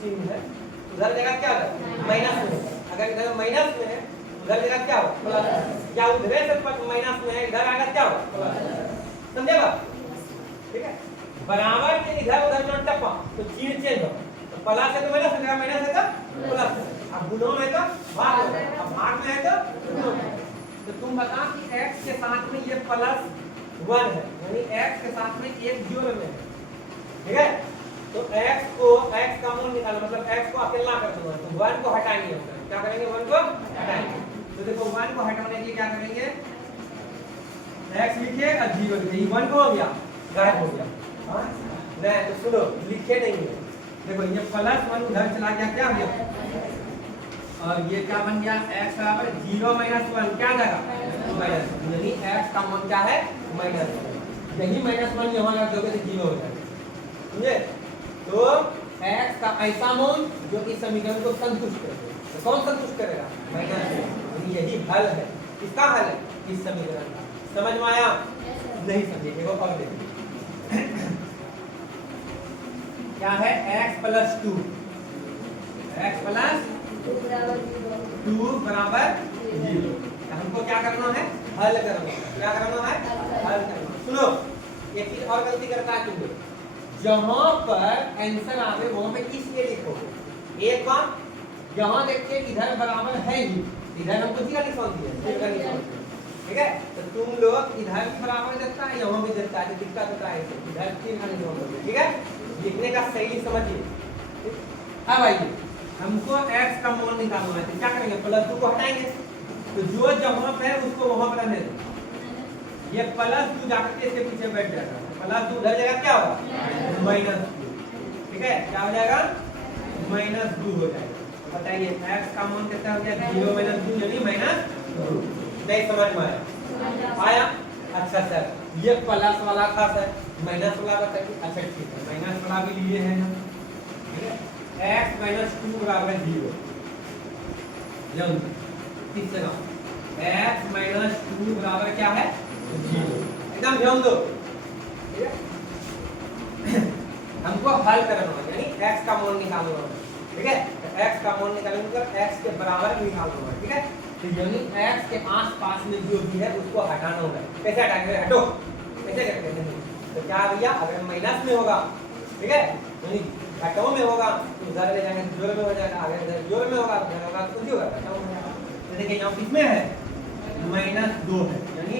चिन्ह है उधर जगह क्या होगा, माइनस में, अगर इधर माइनस में है उधर जगह क्या होगा, प्लस, क्या उधर से माइनस में है इधर आएगा क्या होगा, प्लस, समझे बात, ठीक है। बराबर के इधर उधर में टप्पा तो चिन्ह चेंज हो, तो प्लस है तो माइनस है, माइनस है तो प्लस, अब गुणों में तो भाग होगा, अब भाग में है तो गुणों में। तो तुम बता कि x के साथ में ये प्लस 1 है, यानी x के साथ में एक जोड़ में है, ठीक है। तो x का मान निकालो, मतलब x को अकेला कर दो, तो 1 को हटाएंगे, क्या करेंगे, 1 को हटाएंगे। तो देखो 1 को हटाने के लिए क्या करेंगे, x लिखे और 0 लिखे, 1 को हो गया गायब हो गया, हाँ नहीं तो सुनो लिखे नहीं है, देखो ये प्लस 1 उधर चला गया, क्या हो गया, और ये क्या बन गया, x बराबर 0 - 1 क्या जाएगा, माइनस, यानी x का मान क्या है, माइनस। यही -1 यहाँ रख दोगे तो 0 हो जाएगा, समझे? तो x का ऐसा मान जो इस समीकरण को संतुष्ट करे, तो कौन संतुष्ट करेगा? -2। यही हल है, किसका हल है? इस समीकरण का। समझ में आया? नहीं समझे देखो और देखो क्या है, x + 2, x + 2 बराबर 0। हमको क्या करना है? हल करना है। क्या करना है? हल करना। सुनो, एक चीज और गलती करता है तुम लोग, जहां पर आंसर आवे वहां पे इसलिए लिखो। एक बार यहां देखते इधर बराबर है ही, इधर हमको जीरा निशान दिया, ठीक है? तो तुम लोग इधर भी बराबर देता है, यहाँ भी देता है, तो दिक्कत होता है, इधर तीर का निशान दो, ठीक है? लिखने का सही समझिए। अब आइए, हमको x का मान निकालना है, तो क्या करेंगे? +2 को हटाएंगे, तो जो जहां पे है उसको वहां पर रहने दो। ये +2 जाकर के इसके पीछे बैठ जाएगा, +2 उधर जाएगा, क्या होगा? -2, ठीक है? क्या हो जाएगा? -2 हो जाएगा। बताइए x का मान कितना हो गया? 0 - 2 यानी -2। नहीं समझ में आया? आया? अच्छा सर, ये प्लस वाला था सर, माइनस वाला बताइए। अच्छा ठीक है, माइनस वाला भी लिए हैं हम, ठीक है? x - 2 बराबर 0। ध्यान दो, तीसरा x - 2 बराबर क्या है? 0। एकदम ध्यान दो, ठीक है? हमको हल करना है, यानी x का मान निकालना है, ठीक है? तो x का मान निकालने मतलब x के बराबर निकालना है, ठीक है? तो यानी x के आसपास में जो भी है उसको हटाना होगा। कैसे हटाएंगे? हटो, कैसे करते हैं? तो क्या भैया, अगर माइनस में होगा, ठीक है, यानी घटाओ में होगा तो उधर ले जाएंगे जोड़ में हो जाएगा, अगर इधर जोड़ में होगा उधर होगा तो कुछ होगा, घटाओ में होगा। तो देखिए यहाँ कितने है? -2 है, यानी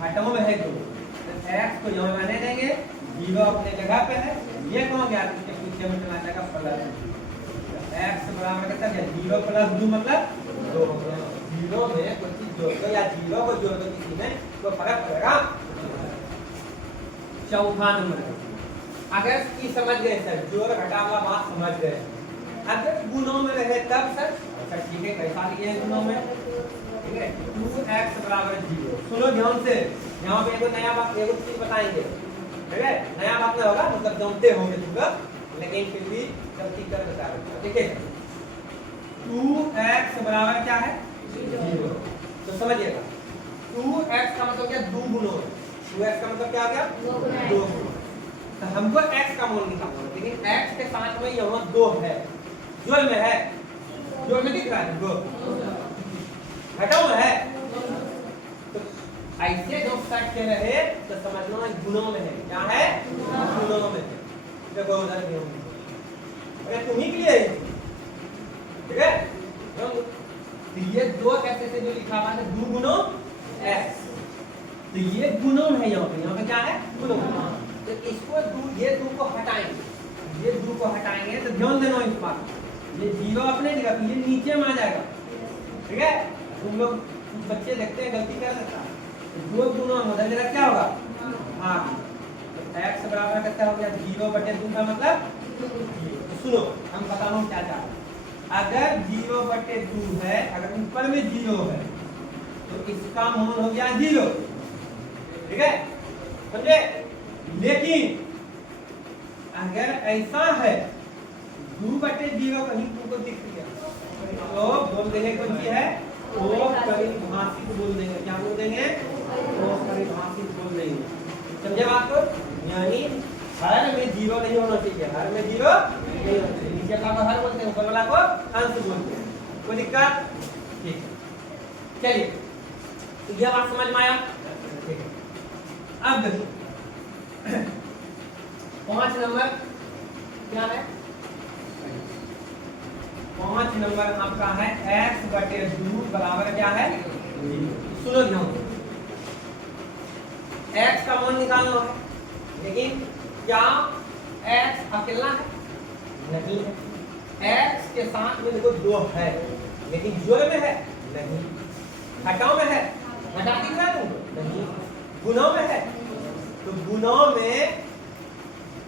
घटाओ में है 2, तो x को यहाँ रहने देंगे, 0 अपने जगह पे है, ये कहाँ गया? इसके पीछे में चला जाएगा +2। x बराबर कितना है? 0 + 2 मतलब 2। 0 में कोई चीज जोड़ दो या 0 को जोड़ दो किसी में, तो फर्क पड़ेगा। चौथा नंबर, अगर की समझ गए सर, जोड़ घटा वाला बात समझ गए। अगर गुणों में रहे तब सर, अच्छा ठीक है, कैसा लिए गुणों में? ठीक है, 2x = 0। सुनो ध्यान से, यहाँ पे एगो नया बात, एगो चीज बताएंगे, ठीक है? नया बात ना होगा, मतलब जानते होंगे तुम लोग, लेकिन फिर भी गलती कर बता रहे, ठीक है? 2x बराबर क्या है? 0। तो समझिएगा, 2x का मतलब क्या? 2 गुणों है। 2x का मतलब क्या आ गया? 2 गुणों। तो हमको x का मान निकालना है, लेकिन x के साथ में यहाँ 2 है, जोड़ में है, जोड़ में दिख रहा है 2, घटाओ में है, तो ऐसे जो सेट के रहे तो समझना है गुणों में है। क्या है? गुणों में है। देखो उधर भी होंगे, अरे तुम ही के लिए, ठीक है? तो ये 2 कैसे से जो लिखा हुआ है 2 गुणों x, तो ये गुणों है, यहाँ पे क्या है? गुणों। तो इसको 2, ये 2 को हटाएंगे, ये 2 को हटाएंगे, तो ध्यान देना इस बात, ये 0 अपने जगह पे, ये नीचे में आ जाएगा, ठीक है? तुम लोग बच्चे देखते हैं गलती कर सकता है, तो 2 गुणों में उधर जगह क्या होगा? हाँ, तो x बराबर कितना हो गया? 0/2 का मतलब 0। तो सुनो, हम बता रहा हूँ क्या चाह रहे हैं। अगर 0/2 है, अगर ऊपर में 0 है, तो इसका मान हो गया 0, ठीक है? समझे? लेकिन अगर ऐसा है 2/0 कहीं तुमको दिख गया, तो बोल देंगे कौन सी है? वो परिभाषित बोल देंगे। क्या बोल देंगे? वो परिभाषित बोल देंगे। समझे बात को? यानी हर में 0 नहीं होना चाहिए, हर में 0 नहीं होना चाहिए। नीचे वाला को हर बोलते हैं, ऊपर वाला को अंश बोलते हैं। कोई दिक्कत? ठीक है, चलिए, तो यह बात समझ में आया? ठीक है, अब देखो 5 नंबर क्या है? 5 नंबर आपका है x/2 बराबर क्या है? सुनो ध्यान, x का मान निकालना है, लेकिन क्या x अकेला है? नहीं है। x के साथ में देखो 2 है, लेकिन जोड़ में है? नहीं। घटाओ में है? घटा दिख रहा है तुमको? नहीं। गुणों में है? तो गुणों में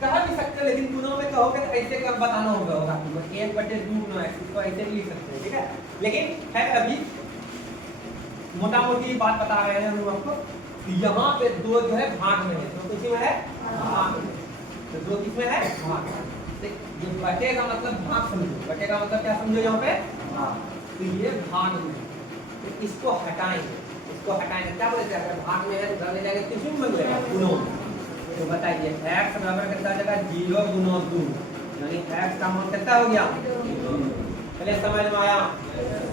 कह भी सकते, लेकिन गुणों में कहोगे तो ऐसे कब बताना होगा 1/2 गुना x, इसको ऐसे भी लिख सकते हैं, ठीक है? लेकिन है अभी मोटा मोटी बात बता रहे हैं हम आपको, तो यहाँ पे दो जो है भाग में है, तो किसी में है भाग में, तो दो किसमें है भाग में। ये बटे का मतलब भाग समझो, बटे का मतलब क्या समझो यहाँ पे भाग, तो ये भाग में, तो इसको हटाएंगे, इसको हटाएंगे क्या बोलते हैं, अगर भाग में है तो घर ले जाके किस में मिलेगा गुणों। तो बताइए x बराबर कितना आ जाएगा 0 गुना 2, यानी x का मान कितना हो गया, पहले समझ में आया,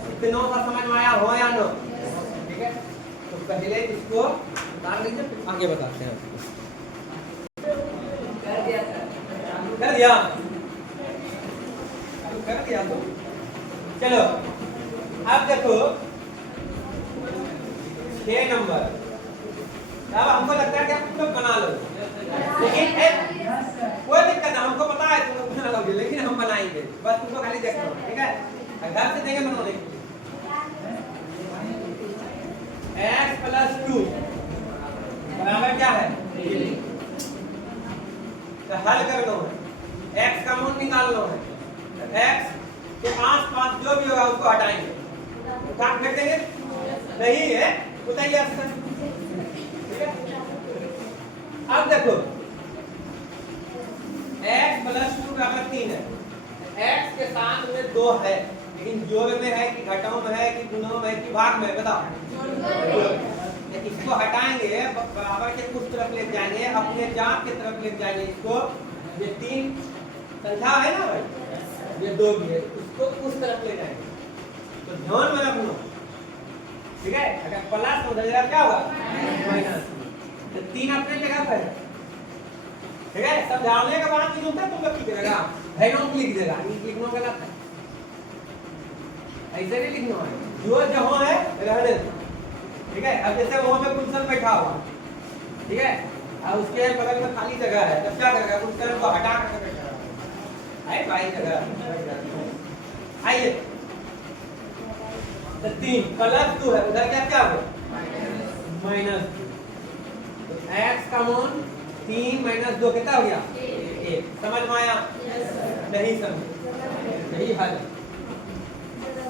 कितनों का समझ में आया हो या नो, ठीक है। तो पहले इसको उतार लीजिए फिर आगे बताते हैं। कर दिया तो चलो अब देखो 6 नंबर, अब हमको लगता है कि आप खुद बना लो, लेकिन कोई दिक्कत नहीं, हमको पता है तुम बना लोगे, लेकिन हम बनाएंगे, बस तुमको खाली देखना हो, ठीक है। घर से देंगे बनाने के लिए x + 2 बराबर क्या है, तो हल करना है, x का मान निकालना है, तो x के आस-पास जो भी होगा उसको हटाएंगे, काट फेंक देंगे, नहीं है बताइए आपसे, ठीक है। अब देखो x + 2 बराबर 3 है, x के साथ में 2 है, लेकिन जोड़ में है कि घटाओं में है कि गुणों में है कि भाग में, बताओ। इसको हटाएंगे, बराबर के कुछ तरफ ले जाएंगे, अपने जाप के तरफ ले जाएंगे इसको, ये 3 संख्या है ना भाई, ये 2 भी है, उसको उस तरफ ले जाएंगे, तो ध्यान में रखना, ठीक है। अगर प्लस हो जाएगा क्या होगा माइनस, तो 3 अपने जगह पर है, ठीक है। समझाने के बाद 3 होता है, तुम लोग क्या करेगा भाई नोट लिख देगा, लिखना गलत है, ऐसे नहीं लिखना है, जो जहां है रहने दो, ठीक है। अब जैसे वहां पे कुंसल बैठा हुआ, ठीक है, और उसके बगल में खाली जगह है, तब क्या करेगा कुंसल को हटा कर बैठा है भाई जगह, आइए तो 3 + 2 है, उधर क्या क्या हो -2, तो x का मान 3 - 2 कितना हो गया 1, समझ में आया नहीं समझ, यही हल है।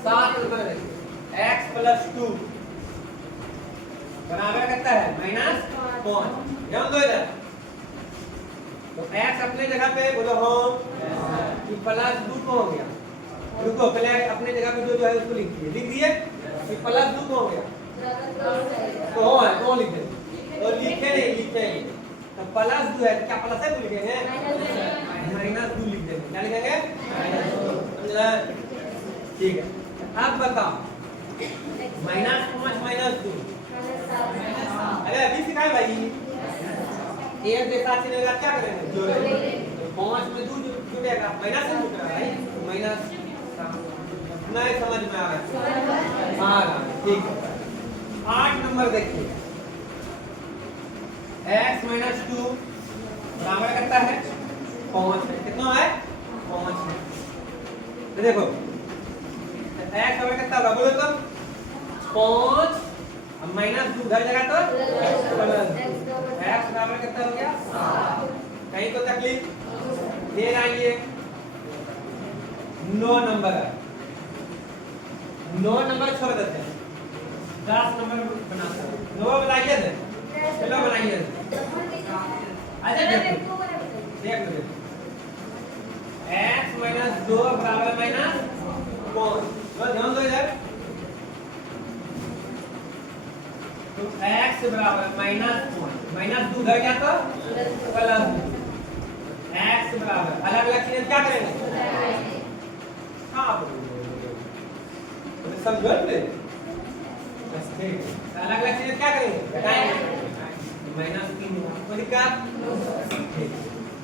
7 नंबर x + 2 बराबर कितना है -5, ध्यान दो इधर, तो x अपने जगह पे बोलो हाँ, कि +2 को हो गया, रुको पहले अपने जगह पे जो है उसको लिख दिए, लिख दिए कि +2 को हो गया, तो हो है कौन लिख दे, और लिखे नहीं लिखे नहीं, तो +2 है, क्या प्लस है तो लिखेंगे -2 लिख देंगे, क्या लिखेंगे समझा, ठीक है। अब बताओ -5 - 2, अरे अभी सिखाए भाई, एक के साथ चलेगा क्या करेंगे जोड़ेंगे, तो 5 में 2 जुड़ेगा, माइनस से जुड़ रहा है भाई, तो माइनस नहीं समझ में आ रहा, हाँ ठीक है। 8 नंबर देखिए x - 2 बराबर करता है 5 है, कितना है 5 है, तो देखो x बराबर कितना होगा बोलो तो 5, अब -2 उधर जगह तो x बराबर कितना हो गया 7, कहीं तो तकलीफ, फिर आइए 9 नंबर है, 9 नंबर छोड़ देते हैं, 10 नंबर बनाते हैं, 9 बनाइए थे, चलो बनाइए, अच्छा देखो देख लो x - 2 बराबर -5, ध्यान दो इधर, तो x बराबर -2 उधर क्या तो प्लस, x बराबर अलग अलग चीजें क्या करेंगे, हाँ समझो ले, बस ठीक, अलग अलग चीजें क्या करेंगे घटाएंगे, -3 कोई दिक्कत,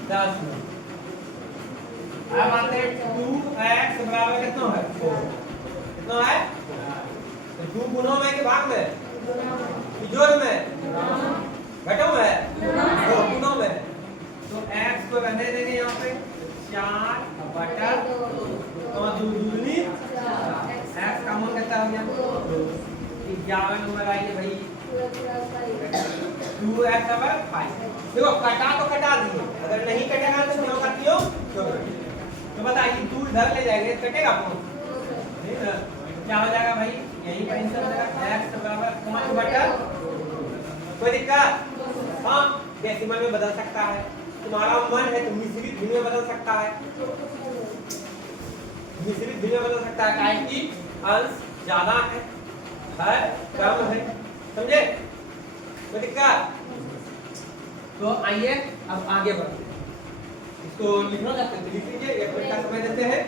10 में। अब आते हैं 2x बराबर कितना है 4, कितना है, तो 2 गुणों में कि भाग में, जोड़ में, घटों में, तो गुणों में, तो x को रहने देंगे यहाँ पे 4 बटा 2 दूनी, x का मान कितना हो गया 11 नंबर आइए भाई, 2x बराबर 5, देखो कटा तो कटा दिए, अगर नहीं कटेगा तो क्यों करती हो, तो बताइए 2 इधर ले जाएंगे कटेगा कौन, क्या हो जाएगा भाई, यहीं पर आंसर हो जाएगा x बराबर 5 बटा कोई दिक्कत? हाँ, डेसिमल में बदल सकता है। तुम्हारा 1 है तो मिश्रित भिन्न में बदल सकता है, मिश्रित भिन्न में बदल सकता है, काहे कि अंश ज्यादा है कम है, समझे? कोई दिक्कत? तो आइए अब आगे बढ़ते हैं। इसको लिखना चाहते हैं लिख लीजिए, 1 मिनट का समय देते हैं।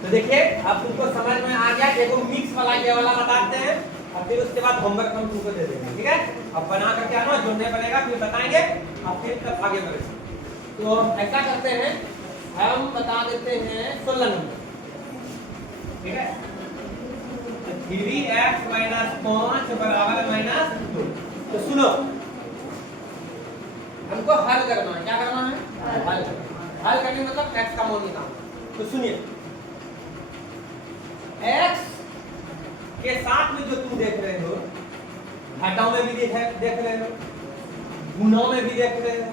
तो देखिए अब तुमको समझ में आ गया, देखो मिक्स वाला ये वाला बताते हैं और फिर उसके बाद होमवर्क हम तुमको दे देंगे, ठीक है? अब बना करके आना, जो नहीं बनेगा फिर बताएंगे और फिर तब आगे बढ़ेंगे। तो ऐसा करते हैं, हम बता देते हैं 16 नंबर, ठीक है? 3x - 5 बराबर -2। तो सुनो, हमको हल करना है। क्या करना है? हल करने मतलब x का मान निकालना। तो सुनिए, x के साथ में जो तुम देख रहे हो, घटाओं में भी देख रहे हो, गुणाओं में भी देख रहे हो।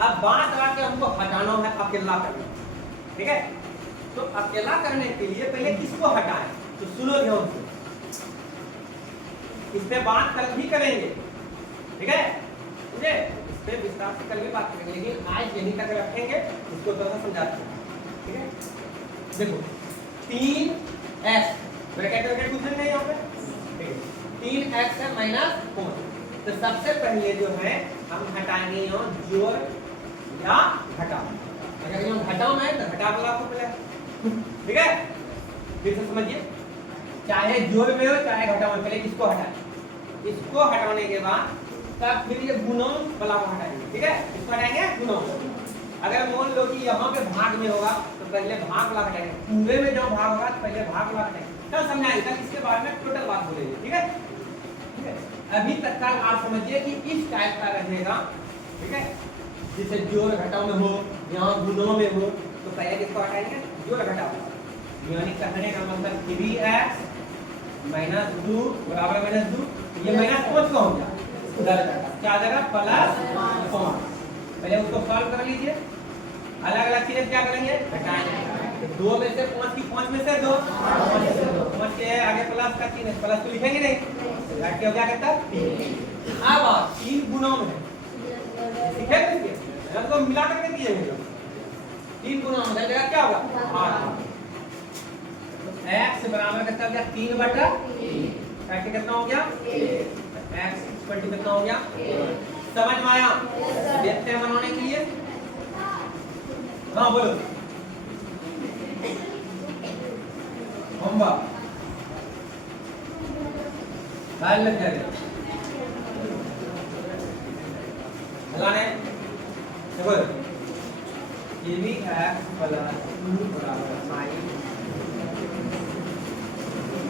अब बात आके हमको हटाना है, अकेला करना, ठीक है? तो अकेला करने के लिए पहले किसको हटाएं? तो सुनो ध्यान से, इस पे बात कल भी करेंगे, ठीक है? समझे? इस पे विस्तार से कल भी बात करेंगे, लेकिन आज यही तक रखेंगे, इसको थोड़ा समझाते हैं, ठीक है? देखो 3x ब्रैकेट कुछ नहीं यहाँ पे, ठीक है? 3x है -5। तो सबसे पहले जो है हम हटाएंगे यहाँ जोड़ या घटाव। अगर यहाँ घटाव में है तो घटाव वाला को पहले, ठीक है? फिर से समझिए, चाहे जोड़ में हो चाहे घटाव में, पहले इसको हटाएं। इसको हटाने के बाद तब फिर ये गुणों वाला को हटाएंगे, ठीक है? इसको हटाएंगे गुणों। अगर मान लो कि यहाँ पे भाग में होगा तो पहले भाग वाला हटाएंगे, पूरे में जो भाग होगा तो पहले भाग वाला हटाएंगे। तब समझाएंगे, तब इसके बारे में टोटल बात बोलेंगे, ठीक है? ठीक है? अभी तक का आप समझिए कि इस टाइप का रहेगा, ठीक है? जैसे जोड़ घटाव में हो, यहाँ गुणों में हो, तो पहले किसको हटाएंगे? जोड़ घटाव। यानी कहने का मतलब 3x - 2 बराबर -2, ये -5 का हो गया, क्या आ जाएगा? +5। पहले उसको सॉल्व कर लीजिए, अलग अलग चीजें क्या करेंगे? घटाएंगे। 2 में से 5 की 5 में से 2, 5 के आगे प्लस का चिन्ह, प्लस तो लिखेंगे नहीं, घट के क्या करता है? 3। अब 3 गुणों में सीखे थे, तो मिला करके दिए हैं, 3 गुणों में जगह क्या होगा? 8। x बराबर कितना हो गया? 3/3। काट के कितना हो गया? 1। x कितना हो गया? समझ में आया? देखते हैं बनाने के लिए। हाँ बोलो, होमवर्क हल करें लगाने। देखो ये भी x + 2 बराबर 5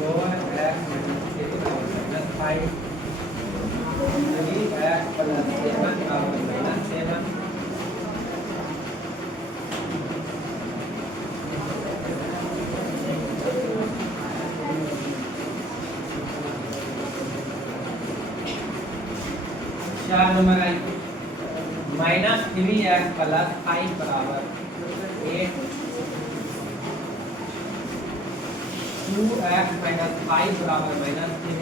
और x - 3 बराबर -5, ये भी x + 7 बराबर -7। चार नंबर आई -3x + 5 बराबर 8, 2x - 5 बराबर -3,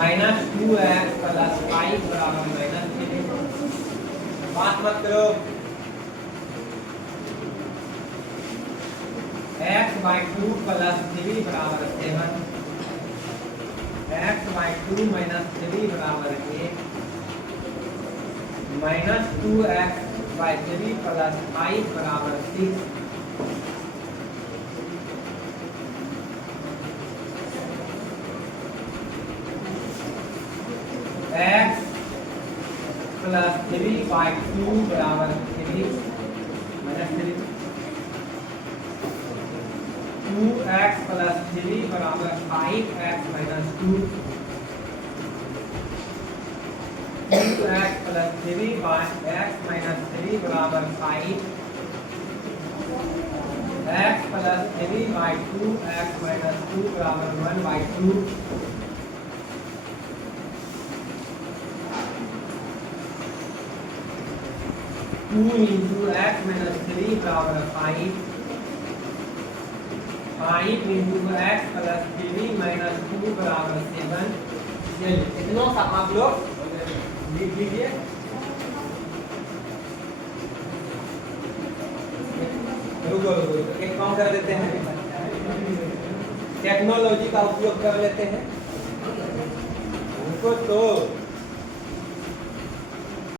-2x + 5 बराबर -3। बात मत करो, x/2 + 3 बराबर 7, x/2 - 3 बराबर 1, -2x/3 + 5 बराबर 6, x + 3/2 बराबर 3 -3, 2x + 3 बराबर 5x - 2, 2x + 3/x - 3 बराबर 5, x + 3/2 x - 2 बराबर 1/2, 2 इंटू एक्स माइनस 3 बराबर 5, 5 इंटू एक्स प्लस 3 माइनस 2 बराबर 7। चलिए इतना सा आप लोग लिख लीजिए। रुको रुको, एक काम कर देते हैं, टेक्नोलॉजी का उपयोग कर लेते हैं। रुको तो